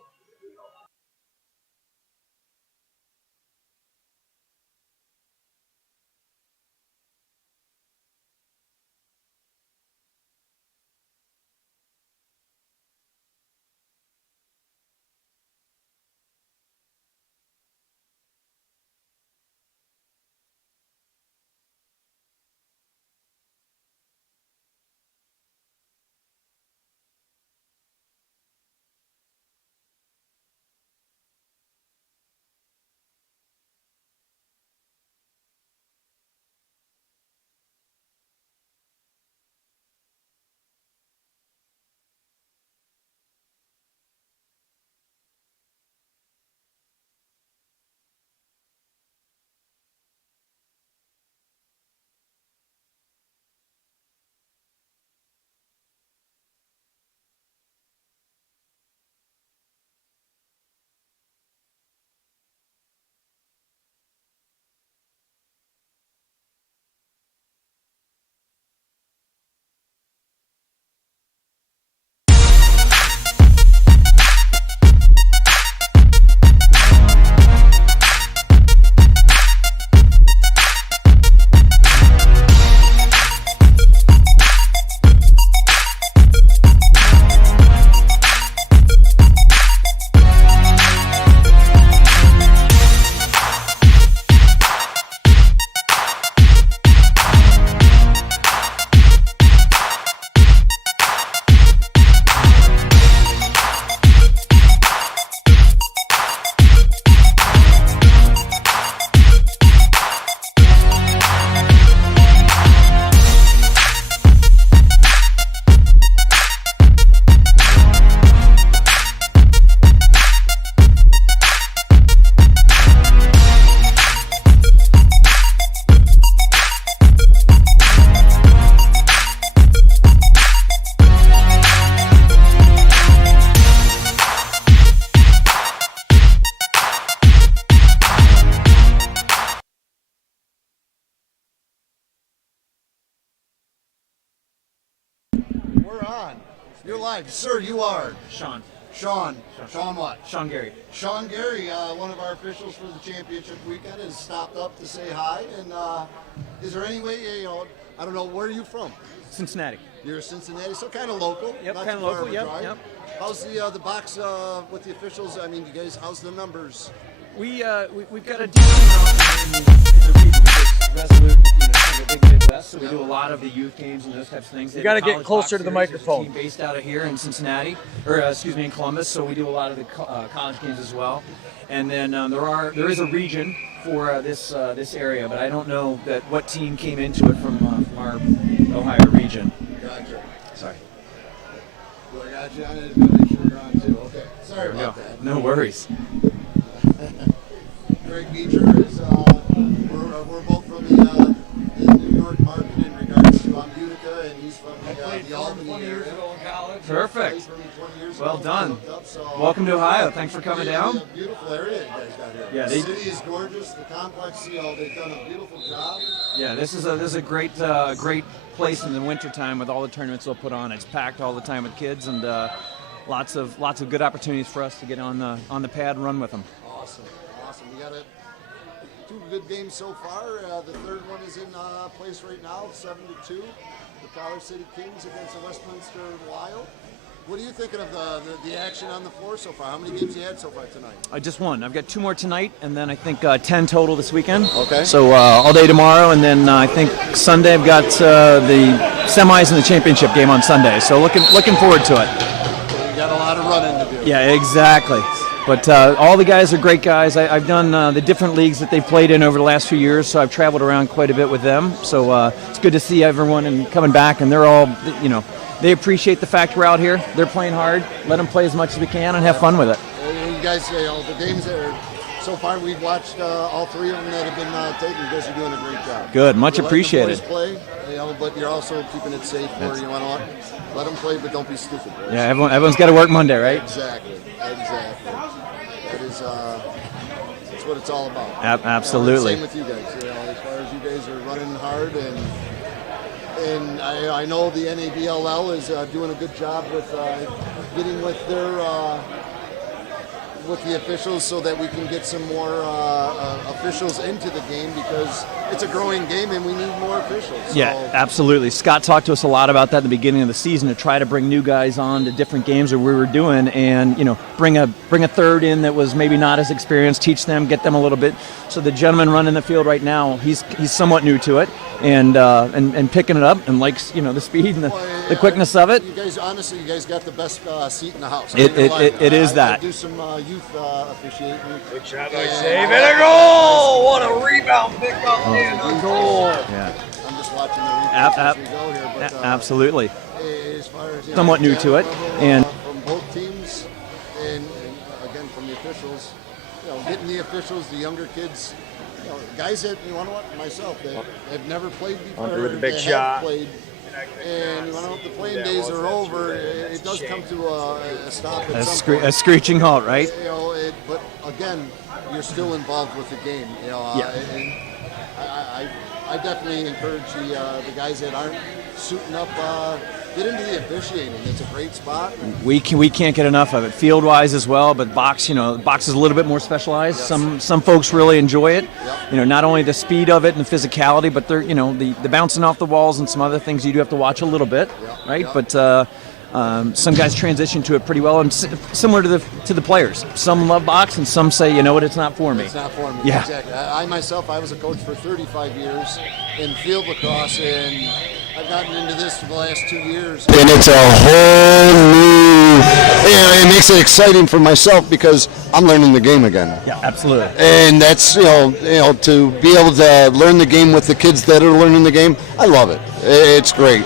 We're on. You're live. Sir, you are. Sean. Sean what? Sean Gary. Sean Gary, one of our officials for the championship weekend, has stopped up to say hi. And is there any way, I don't know, where are you from? Cincinnati. You're Cincinnati, so kind of local. Yep, not kind of too far local. of a Yep, drive. yep. How's the box with the officials? I mean, you guys, how's the numbers? We've got a decent amount in the region because Resolute, kind of a big Midwest, so we do a lot of the youth games and those types of things. You got to get closer to the microphone. Team based out of here in Cincinnati, or in Columbus. So we do a lot of the college games as well. And then there is a region for this area, but I don't know what team came into it from our Ohio region. Gotcha. Sorry. Well, I got you on it. Make sure you're on too. Okay. Sorry about that. No worries. Greg Beecher is, we're both from the New York market in regards to Utica, and he's from the Albany area. Perfect. Well Well done. Welcome to Ohio. Thanks for coming down. Beautiful area you guys got here. Yeah, the city is gorgeous. The complex, they've done a beautiful job. Yeah, this is a great great place in the wintertime with all the tournaments they'll put on. It's packed all the time with kids, and lots of good opportunities for us to get on the pad and run with them. Awesome. We got two good games so far. The third one is in place right now, 7-2. The Collar City Kings against the Westminster Wild. What are you thinking of the action on the floor so far? How many games you had so far tonight? I just won. I've got 2 more tonight, and then I think 10 total this weekend. Okay. So all day tomorrow, and then I think Sunday I've got the semis and the championship game on Sunday. So looking forward to it. You got a lot of running to do. Yeah, exactly. But all the guys are great guys. I've done the different leagues that they've played in over the last few years, so I've traveled around quite a bit with them. So it's good to see everyone and coming back, and they're all, they appreciate the fact we're out here. They're playing hard. Let them play as much as we can and have fun with it. You guys, the games that are so far, we've watched all 3 of them that have been taken. You guys are doing a great job. Good, much You're appreciated. letting the boys play, but you're also keeping it safe where you want to let them play, but don't be stupid. Boys. Yeah, everyone's got to work Monday, right? Exactly. That is, that's what it's all about. Absolutely. Same with you guys. As far as you guys are running hard, and I know the NABLL is doing a good job with getting with their with the officials so that we can get some more officials into the game because it's a growing game and we need more officials. Yeah, absolutely. Scott talked to us a lot about that at the beginning of the season to try to bring new guys on to different games that we were doing and, bring a third in that was maybe not as experienced, teach them, get them a little bit. So the gentleman running the field right now, he's somewhat new to it and picking it up and likes, the speed and the quickness of it. You guys, honestly, you guys got the best seat in the house. It is that. I do some youth officiating. Good shot, save it, a goal! What a rebound pickup and a goal! Yeah. I'm just watching the replay as we go here, but absolutely. As far as Somewhat new to it, and from both teams, and again from the officials, getting the officials, the younger kids, guys that myself that have never played before, Hunter with the big that shot. have played. And if the playing days are over, it does come to a stop at some point. A screeching halt, right? But again, you're still involved with the game. Yeah. And I definitely encourage the guys that aren't suiting up, get into the officiating. It's a great spot. We can't get enough of it, field-wise as well. But box, box is a little bit more specialized. Yes. Some folks really enjoy it. Yep. Not only the speed of it and the physicality, but they're the bouncing off the walls and some other things you do have to watch a little bit, Yep. right? Yep. But some guys transition to it pretty well, and similar to the players. Some love box, and some say, you know what, it's not for me. It's not for me. Yeah. Exactly. I myself, I was a coach for 35 years in field lacrosse, and I've gotten into this for the last 2 years. And it's a whole new, it makes it exciting for myself because I'm learning the game again. Yeah, absolutely. And that's, to be able to learn the game with the kids that are learning the game, I love it. It's great.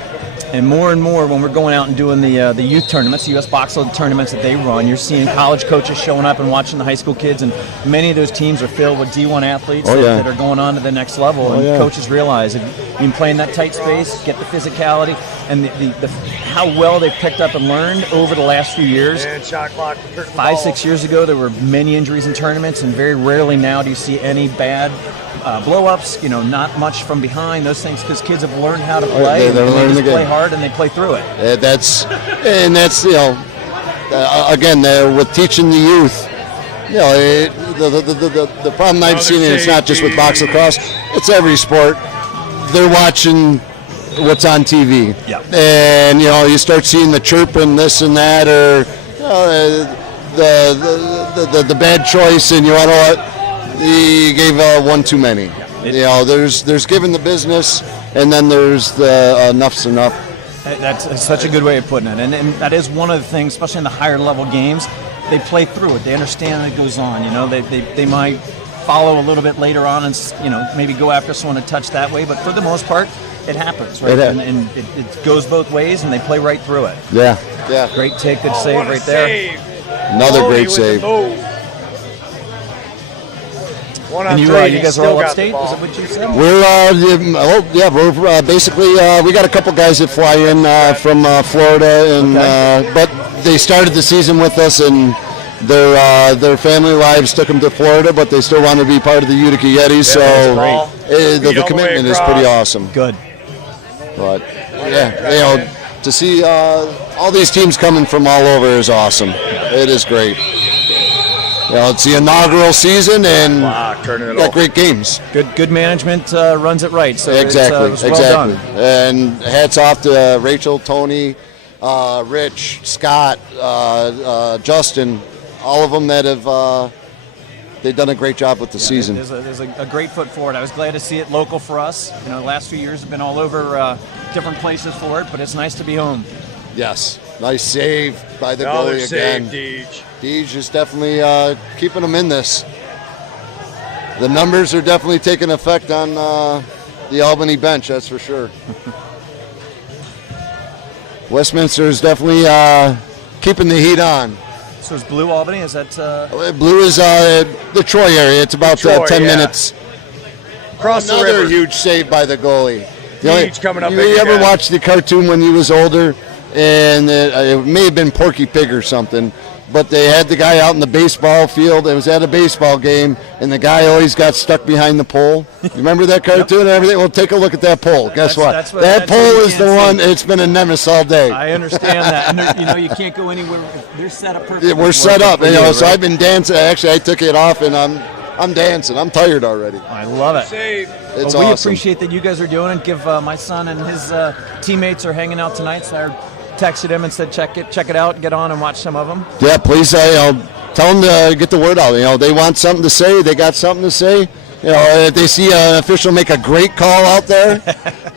And more when we're going out and doing the youth tournaments, the U.S. Box League tournaments that they run, you're seeing college coaches showing up and watching the high school kids, and many of those teams are filled with D1 athletes that are going on to the next level. Coaches realize if you can play in that tight space, get the physicality, and the how well they've picked up and learned over the last few years. And shot clock. 5-6 years ago, there were many injuries in tournaments, and very rarely now do you see any bad blow-ups, not much from behind, those things, because kids have learned how to play. They're learning just the game. play hard and they play through it. That's again, with teaching the youth, the problem I've seen, and it's not just with box lacrosse, it's every sport. They're watching what's on TV. Yeah. And you start seeing the chirping, this and that, or the bad choice, and you know what? He gave one too many. Yeah. There's giving the business, and then there's the enough's enough. That's such a good way of putting it, and that is one of the things, especially in the higher level games. They play through it. They understand that it goes on. They might follow a little bit later on and maybe go after someone to touch that way, but for the most part, it happens, right? And it goes both ways, and they play right through it. Yeah. Great take, good save right there. Another great save. And you guys are all upstate? Is that what you said? We're basically we got a couple guys that fly in from Florida, and but they started the season with us, and their family lives took them to Florida, but they still want to be part of the Utica Yetis. So the commitment is pretty awesome. Good. But to see all these teams coming from all over is awesome. It is great. It's the inaugural season, and got great games. Good management runs it right. So exactly. It's well done. And hats off to Rachel, Tony, Rich, Scott, Justin, all of them that have they've done a great job with the season. There's a great foot forward. I was glad to see it local for us. The last few years have been all over different places for it, but it's nice to be home. Yes. Nice save by the goalie again. Deej is definitely keeping them in this. The numbers are definitely taking effect on the Albany bench, that's for sure. Westminster is definitely keeping the heat on. So is Blue Albany? Is that? Blue is the Troy area. It's about 10 minutes. Across the Another river. huge save by the goalie. Deej coming up. You ever watch the cartoon when you was older? And it may have been Porky Pig or something, but they had the guy out in the baseball field. It was at a baseball game, and the guy always got stuck behind the pole. You remember that cartoon and everything? Well, take a look at that pole. Guess what? That pole is the one. It's been a nemesis all day. I understand that. And you can't go anywhere. They're set up perfectly. We're set up. So I've been dancing. Actually, I took it off, and I'm dancing. I'm tired already. I love it. It's we awesome. appreciate that you guys are doing it. Give my son and his teammates are hanging out tonight, so I texted him and said check it out, get on and watch some of them. Yeah, please tell them to get the word out. They want something to say. They got something to say. If they see an official make a great call out there,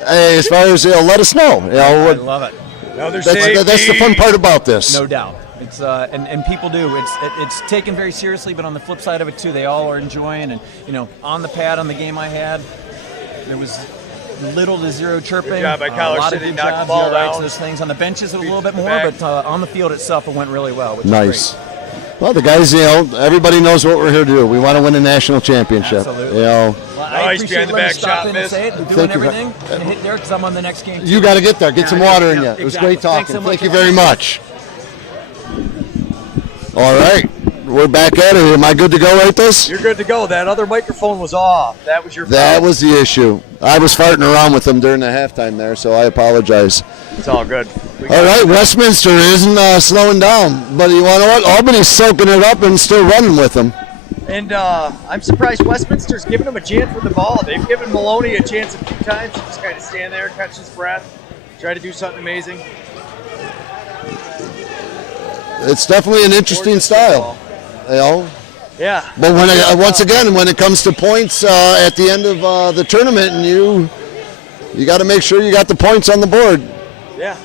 as far as let us know. I love it. That's the fun part about this. No doubt. It's and people do. It's taken very seriously, but on the flip side of it too, they all are enjoying. And on the pad on the game I had, there was little to zero chirping. Good job by College a lot City, of good knocked the jobs. ball down. Those things on the benches a little bit more, but on the field itself, it went really well. Which Nice. Is great. Well, the guys, everybody knows what we're here to do. We want to win a national championship. Absolutely. Well, I appreciate letting you stop in and say it and doing Thank you. everything and hit there because I'm on the next game. You got to get there. Get some water in you. It was great Thanks talking. so much. Thank you very much. All right. We're back at it. Am I good to go like this? You're good to go. That other microphone was off. That was your That problem. was the issue. I was farting around with them during the halftime there, so I apologize. It's all good. All right, Westminster isn't slowing down, but you want to know what? Albany's soaking it up and still running with them. And I'm surprised Westminster's giving him a chance with the ball. They've given Maloney a chance a few times to just kind of stand there, catch his breath, try to do something amazing. It's definitely an interesting style. Yeah. But once again, when it comes to points at the end of the tournament, and you got to make sure you got the points on the board. Yeah.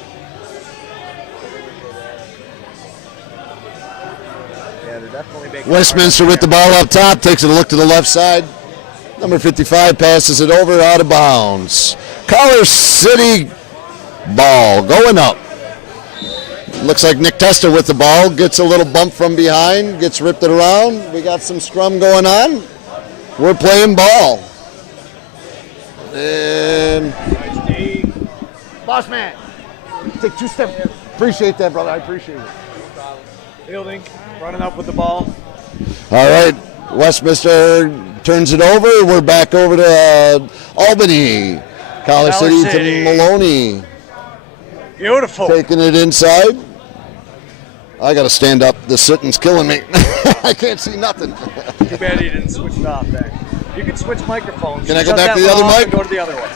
They're definitely making Westminster with the ball up top, takes a look to the left side. Number 55 passes it over, out of bounds. College City ball going up. Looks like Nick Testa with the ball, gets a little bump from behind, gets ripped it around. We got some scrum going on. We're playing ball. And boss man, take 2 steps. Appreciate that, brother. I appreciate it. Fielding, running up with the ball. All right, Westminster turns it over. We're back over to Albany. College City to Maloney. Beautiful. Taking it inside. I got to stand up. The sitting's killing me. I can't see nothing. Too bad he didn't switch it off there. You can switch microphones. Can I go back to the other mic? Go to the other one.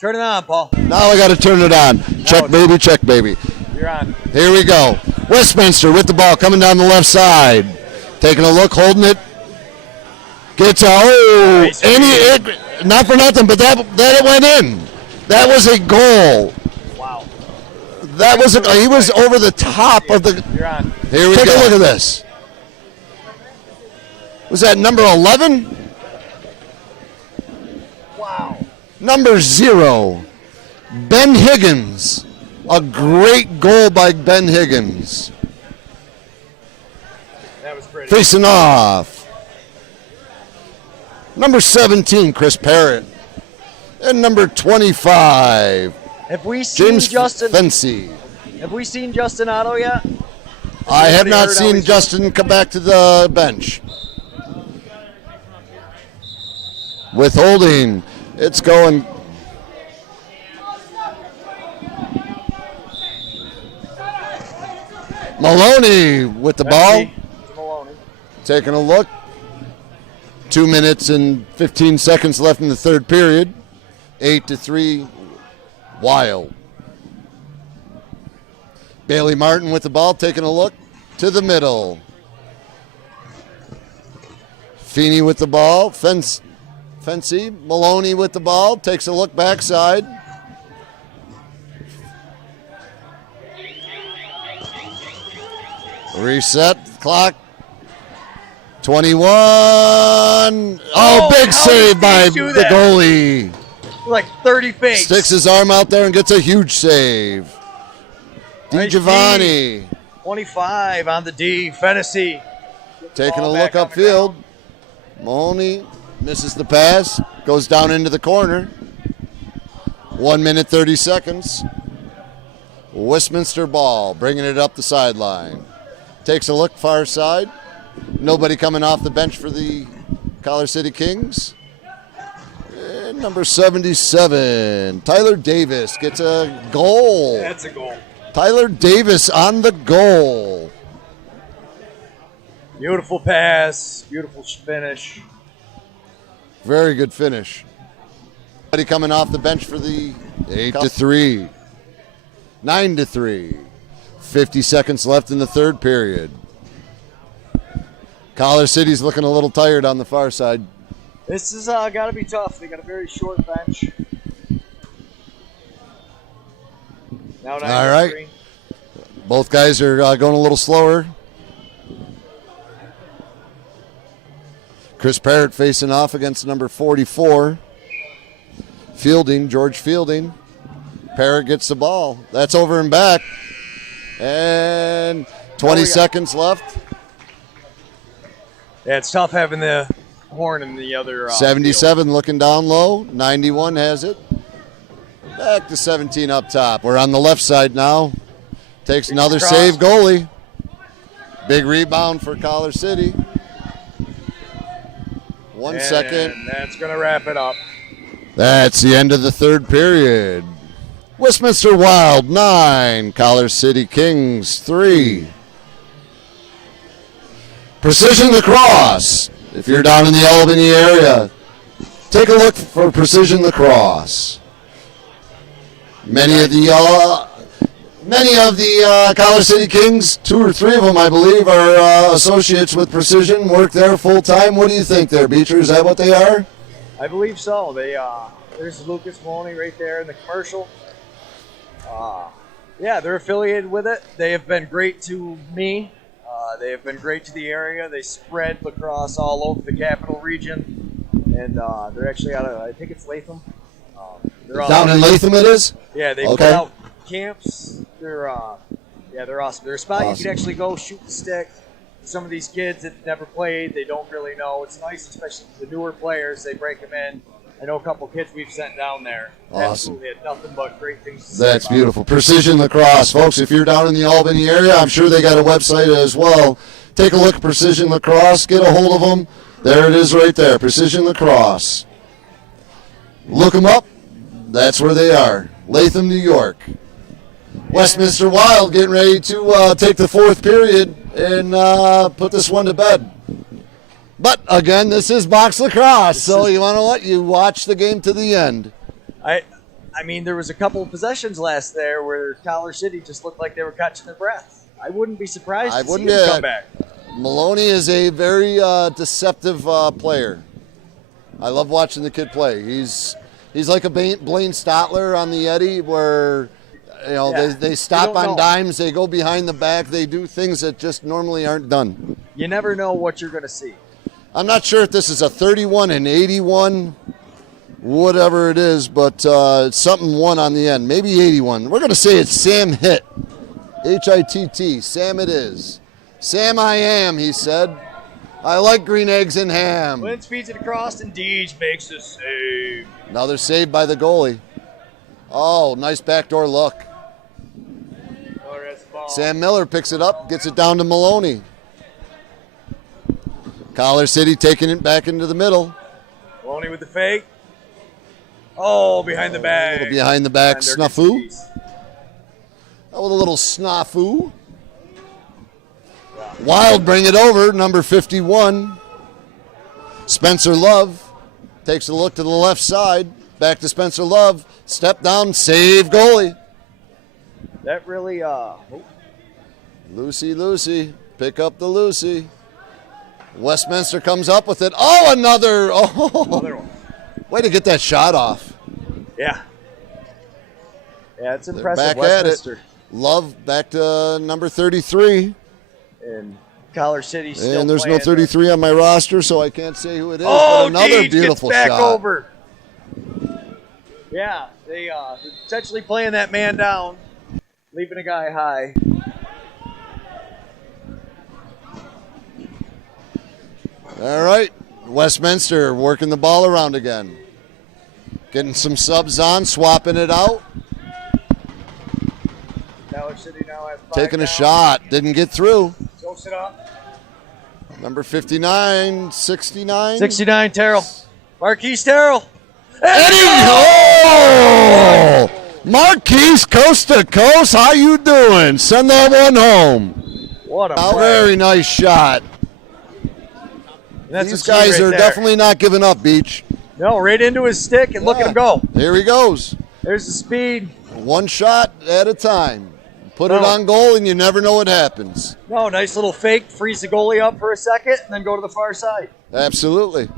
Turn it on, Paul. Now I got to turn it on. Check, baby, check, baby. You're on. Here we go. Westminster with the ball coming down the left side. Taking a look, holding it. Gets not for nothing, but that went in. That was a goal. Wow. That was he was over the top of the. You're on. Here we go. Take a look at this. Was that number 11? Wow. Number 0, Ben Higgins. A great goal by Ben Higgins. That was pretty. Facing off. Number 17, Chris Parrott. And number 25, Have we seen James Justin? Fency. Have we seen Justin Otto yet? I have not seen Justin come back to the bench. Withholding. It's going. Maloney with the ball. Maloney. Taking a look. 2 minutes and 15 seconds left in the third period. 8-3, Wild. Bailey Martin with the ball, taking a look to the middle. Feeney with the ball, Fency, Maloney with the ball, takes a look backside. Reset clock. 21. Oh, big save by the goalie. Like 30 fakes. Sticks his arm out there and gets a huge save. DiGiovanni. 25 on the D. Fennessy. Taking a look upfield. Maloney misses the pass. Goes down into the corner. 1 minute, 30 seconds. Westminster ball. Bringing it up the sideline. Takes a look far side. Nobody coming off the bench for the Collar City Kings. And number 77, Tyler Davis gets a goal. That's a goal. Tyler Davis on the goal. Beautiful pass. Beautiful finish. Very good finish. Nobody coming off the bench for the 8-3. 9-3. 50 seconds left in the third period. Collar City's looking a little tired on the far side. This is got to be tough. They got a very short bench. Now all right. Both guys are going a little slower. Chris Parrott facing off against number 44. George Fielding. Parrott gets the ball. That's over and back. And 20 seconds left. Yeah, it's tough having the horn in the other 77 field. looking down low. 91 has it. Back to 17 up top. We're on the left side now. Takes another save goalie. Big rebound for Collar City. 1 second. That's going to wrap it up. That's the end of the third period. Westminster Wild 9, Collar City Kings 3. Precision Lacrosse. If you're down in the Albany area, take a look for Precision Lacrosse. Many of the Collar City Kings, 2 or 3 of them, I believe, are associates with Precision. Work there full time. What do you think, there, Beecher? Is that what they are? I believe so. There's Lucas Maloney right there in the commercial. Yeah, they're affiliated with it. They have been great to me. They have been great to the area. They spread lacrosse all over the capital region, and they're actually out of, I think it's Latham. Down in Latham it is? Yeah, they put out camps. They're awesome. They're a spot you can actually go shoot the stick. Some of these kids that never played, they don't really know. It's nice, especially the newer players. They break them in. I know a couple kids we've sent down there. Awesome. Absolutely had nothing but great things to say. That's beautiful. Precision Lacrosse. Folks, if you're down in the Albany area, I'm sure they got a website as well. Take a look at Precision Lacrosse. Get a hold of them. There it is right there, Precision Lacrosse. Look them up. That's where they are. Latham, New York. Westminster Wild getting ready to take the fourth period and put this one to bed. But, again, this is box lacrosse, so you want to what? You watch the game to the end. I mean, there was a couple of possessions last there where Collar City just looked like they were catching their breath. I wouldn't be surprised to see him come back. Maloney is a very deceptive player. I love watching the kid play. He's like a Blaine Stotler on the Eddy, where they stop on dimes, they go behind the back, they do things that just normally aren't done. You never know what you're going to see. I'm not sure if this is a 31 and 81, whatever it is, but it's something one on the end, maybe 81. We're going to say it's Sam Hitt, Hitt. Sam it is. Sam I am, he said. I like green eggs and ham. Lynn speeds it across, and Deej makes the save. Another save by the goalie. Oh, nice backdoor look. Sam Miller picks it up, gets it down to Maloney. Collar City taking it back into the middle. Maloney with the fake. Oh, behind the back. A little behind the back snafu. Oh, with a little snafu. Wild bring it over, number 51. Spencer Love takes a look to the left side. Back to Spencer Love. Step down, save goalie. That really, Lucy. Pick up the Lucy. Westminster comes up with it. Oh, another. Oh, another one. Way to get that shot off. Yeah. Yeah, it's impressive. They're back Westminster. at it. Love back to number 33. And Collar City still and there's playing no 33 on my roster, so I can't say who it is. Oh, but another Deej beautiful gets back shot. over. Yeah, they're essentially playing that man down, leaving a guy high. All right, Westminster working the ball around again. Getting some subs on, swapping it out. City now has Taking a shot, didn't get through. Jokes it up. Number 59, 69. 69, Terrell. Marquise Terrell. Eddie! Oh! Marquise, coast to coast, how you doing? Send that one home. What a very nice shot. These guys are definitely not giving up, Beach. No, right into his stick, and look at him go. Here he goes. There's the speed. One shot at a time. Put it on goal, and you never know what happens. No, nice little fake, freeze the goalie up for a second, and then go to the far side. Absolutely.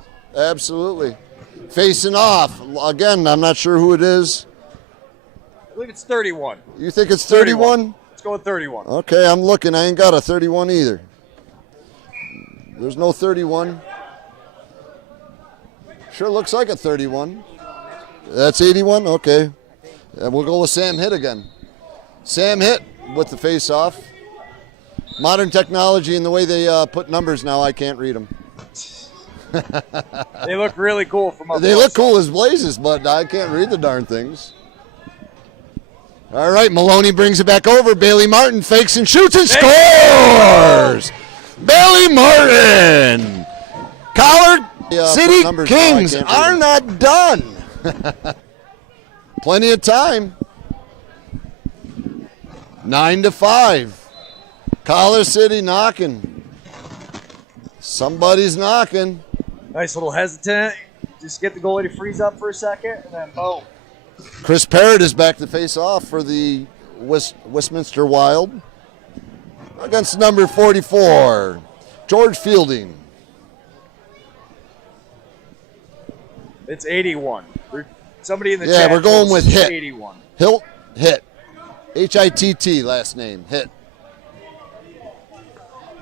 Facing off. Again, I'm not sure who it is. I believe it's 31. You think it's 31? Let's go with 31. Okay, I'm looking. I ain't got a 31 either. There's no 31. Sure looks like a 31. That's 81? Okay. We'll go with Sam Hitt again. Sam Hitt with the face-off. Modern technology and the way they put numbers now, I can't read them. They look really cool from up They look cool as blazes, but I can't read the darn things. All right, Maloney brings it back over. Bailey Martin fakes and shoots and scores! Bailey Martin! Collar City Kings are not done. Plenty of time. 9-5. Collar City knocking. Somebody's knocking. Nice little hesitant. Just get the goalie to freeze up for a second, and then boom. Chris Parrott is back to face off for the Westminster Wild against number 44, George Fielding. It's 81. Somebody in the chat. Yeah, we're going with Hitt. 81. Hitt. Hitt, last name, Hitt.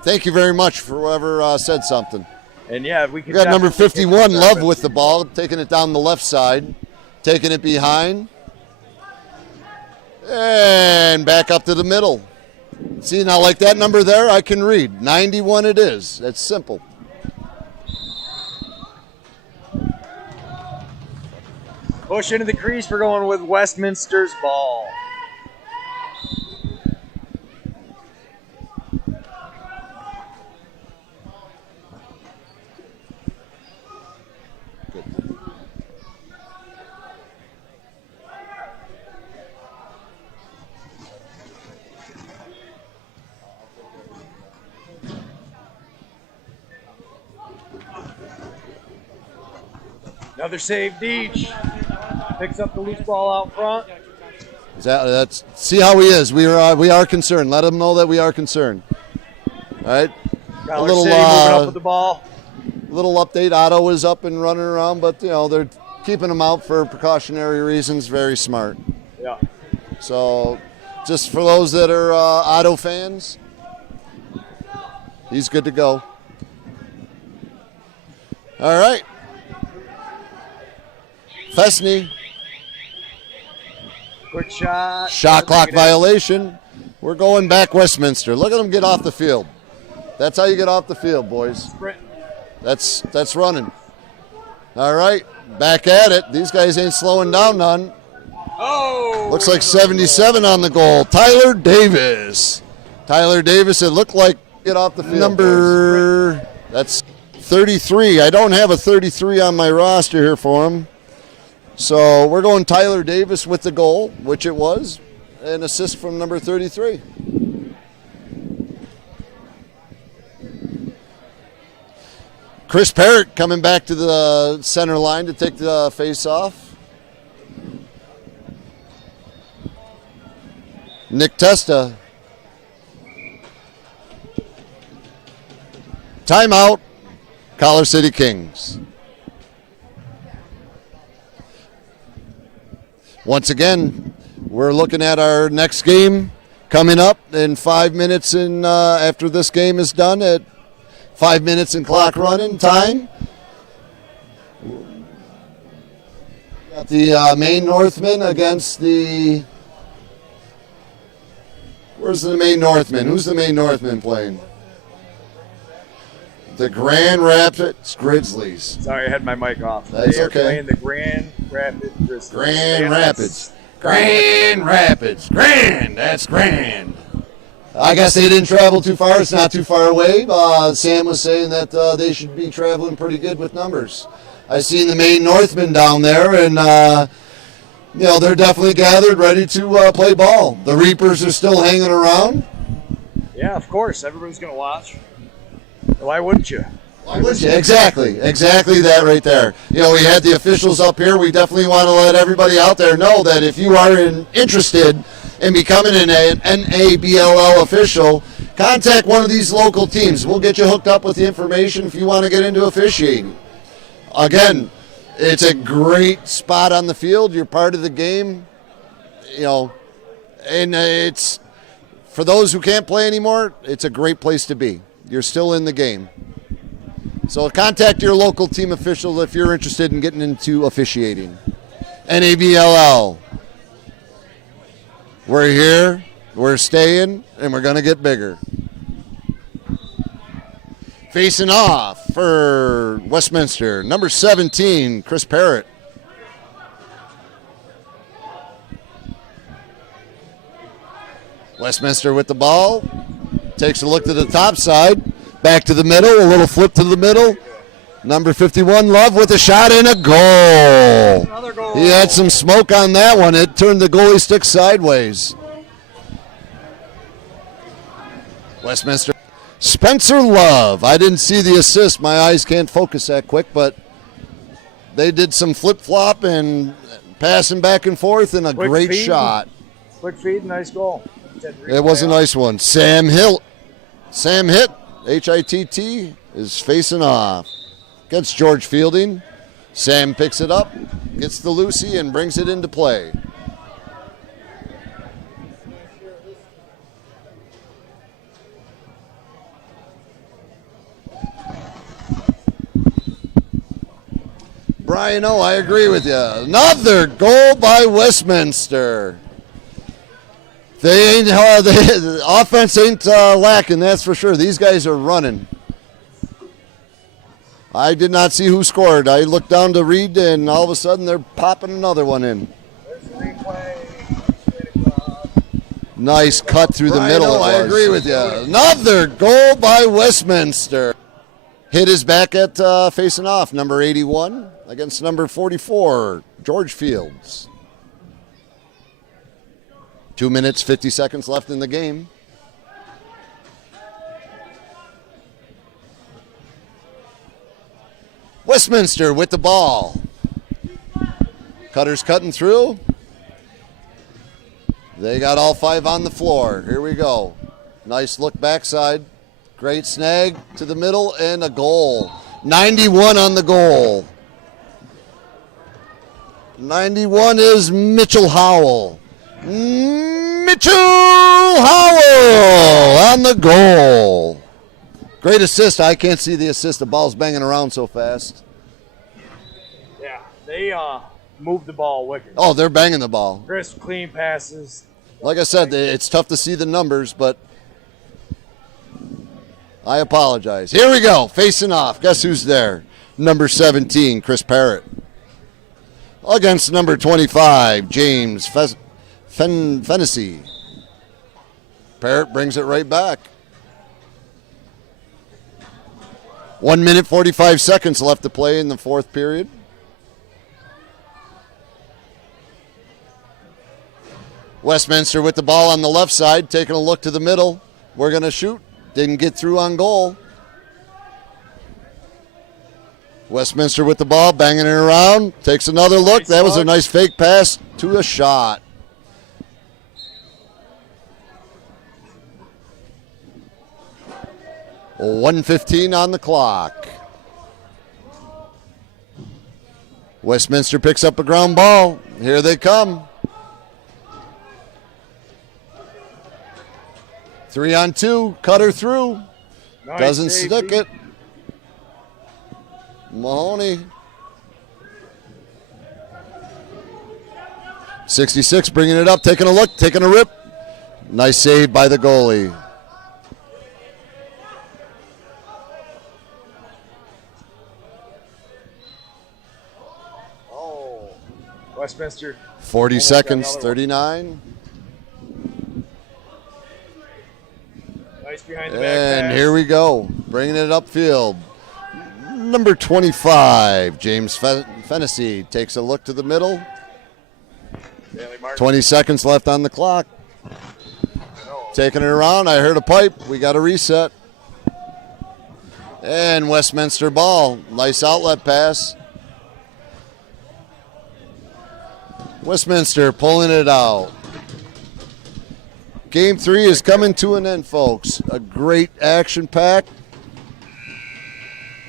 Thank you very much for whoever said something. And yeah, we got number 51, Love with the ball, taking it down the left side, taking it behind, and back up to the middle. See, now like that number there, I can read. 91 it is. That's simple. Push into the crease. We're going with Westminster's ball. Another save, Deej. Picks up the loose ball out front. That's see how he is. We are concerned. Let him know that we are concerned. All right. Dollar City moving up with the ball. Little update. Otto is up and running around, but they're keeping him out for precautionary reasons. Very smart. Yeah. So, just for those that are Otto fans, he's good to go. All right. Fessney. Quick shot. Shot clock violation. We're going back Westminster. Look at them get off the field. That's how you get off the field, boys. Sprint. That's running. All right, back at it. These guys ain't slowing down none. Oh! Looks like 77 on the goal. Tyler Davis. Tyler Davis, it looked like get off the field. Number, that's 33. I don't have a 33 on my roster here for him. So we're going Tyler Davis with the goal, which it was. An assist from number 33. Chris Parrott coming back to the center line to take the face-off. Nick Testa. Timeout, Collar City Kings. Once again, we're looking at our next game coming up in 5 minutes after this game is done at 5 minutes and clock running time. Got the Maine Northmen against the... Where's the Maine Northmen? Who's the Maine Northmen playing? The Grand Rapids Grizzlies. Sorry, I had my mic off. That's they are okay. playing the Grand Rapids Grizzlies. Grand Rapids. Grand Rapids. Grand. That's grand. I guess they didn't travel too far. It's not too far away. Sam was saying that they should be traveling pretty good with numbers. I seen the Maine Northmen down there, and they're definitely gathered, ready to play ball. The Reapers are still hanging around. Yeah, of course. Everybody's going to watch. Why wouldn't you? Why wouldn't you? Exactly that right there. We had the officials up here. We definitely want to let everybody out there know that if you are interested in becoming an NABLL official, contact one of these local teams. We'll get you hooked up with the information if you want to get into officiating. Again, it's a great spot on the field. You're part of the game, and it's for those who can't play anymore, it's a great place to be. You're still in the game. So contact your local team official if you're interested in getting into officiating. NABLL. We're here, we're staying, and we're going to get bigger. Facing off for Westminster, number 17, Chris Parrott. Westminster with the ball. Takes a look to the top side. Back to the middle. A little flip to the middle. Number 51, Love with a shot and a goal. Another goal. He had some smoke on that one. It turned the goalie stick sideways. Westminster. Spencer Love. I didn't see the assist. My eyes can't focus that quick, but they did some flip-flop and passing back and forth and a Quick great feed. shot. Quick feed, nice goal. It was a nice one. Sam Hitt, H-I-T-T, is facing off against George Fielding. Sam picks it up, gets the Lucy, and brings it into play. Brian O, I agree with you. Another goal by Westminster. The offense ain't lacking, that's for sure. These guys are running. I did not see who scored. I looked down to read, and all of a sudden they're popping another one in. Nice cut through the middle. I agree with you. Another goal by Westminster. Hit is back at facing off, number 81 against number 44, George Fields. 2 minutes, 50 seconds left in the game. Westminster with the ball. Cutter's cutting through. They got all 5 on the floor. Here we go. Nice look backside. Great snag to the middle and a goal. 91 on the goal. 91 is Mitchell Howell. Mitchell Howell on the goal. Great assist. I can't see the assist. The ball's banging around so fast. Yeah, they move the ball wicked. Oh, they're banging the ball. Crisp, clean passes. Like I said, it's tough to see the numbers, but I apologize. Here we go. Facing off. Guess who's there? Number 17, Chris Parrott. Against number 25, James Fennessy. Parrott brings it right back. 1 minute, 45 seconds left to play in the fourth period. Westminster with the ball on the left side, taking a look to the middle. We're going to shoot. Didn't get through on goal. Westminster with the ball, banging it around. Takes another look. That was a nice fake pass to a shot. .115 on the clock. Westminster picks up a ground ball. Here they come. 3-on-2. Cutter through. Nice Doesn't save, stick it. Mahoney. 66 bringing it up, taking a look, taking a rip. Nice save by the goalie. Oh, Westminster. 40 seconds, 39. Nice behind the back And pass. here we go, bringing it upfield. Number 25, James Fennessy takes a look to the middle. 20 seconds left on the clock. Taking it around, I heard a pipe. We got a reset. And Westminster ball. Nice outlet pass. Westminster pulling it out. Game 3 is coming to an end, folks. A great action pack.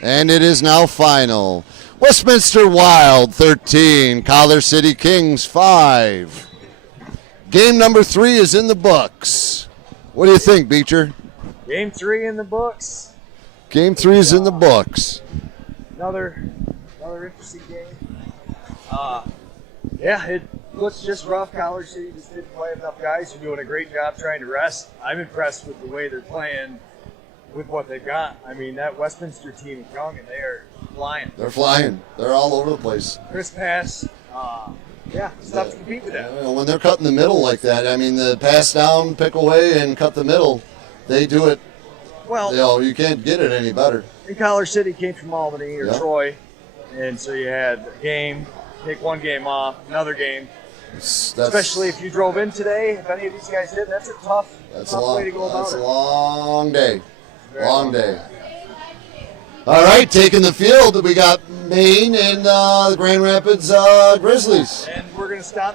And it is now final. Westminster Wild 13, Collar City Kings 5. Game number 3 is in the books. What do you think, Beecher? Game 3 in the books. Game 3 is in the books. Another interesting game. Yeah, it looks just rough. Collar City just didn't play enough guys. They're doing a great job trying to rest. I'm impressed with the way they're playing with what they've got. I mean, that Westminster team is young and they are flying. They're flying. They're all over the place. Crisp pass. Yeah, it's tough to compete with that. When they're cutting the middle like that, I mean, the pass down, pick away, and cut the middle, they do it. Well, you can't get it any better. And Collar City came from Albany or Troy, and so you had a game, take one game off, another game. Especially if you drove in today, if any of these guys did, that's a tough way to go about it. That's a long day. Long day. All right, taking the field, we got Maine and the Grand Rapids Grizzlies. And we're going to stop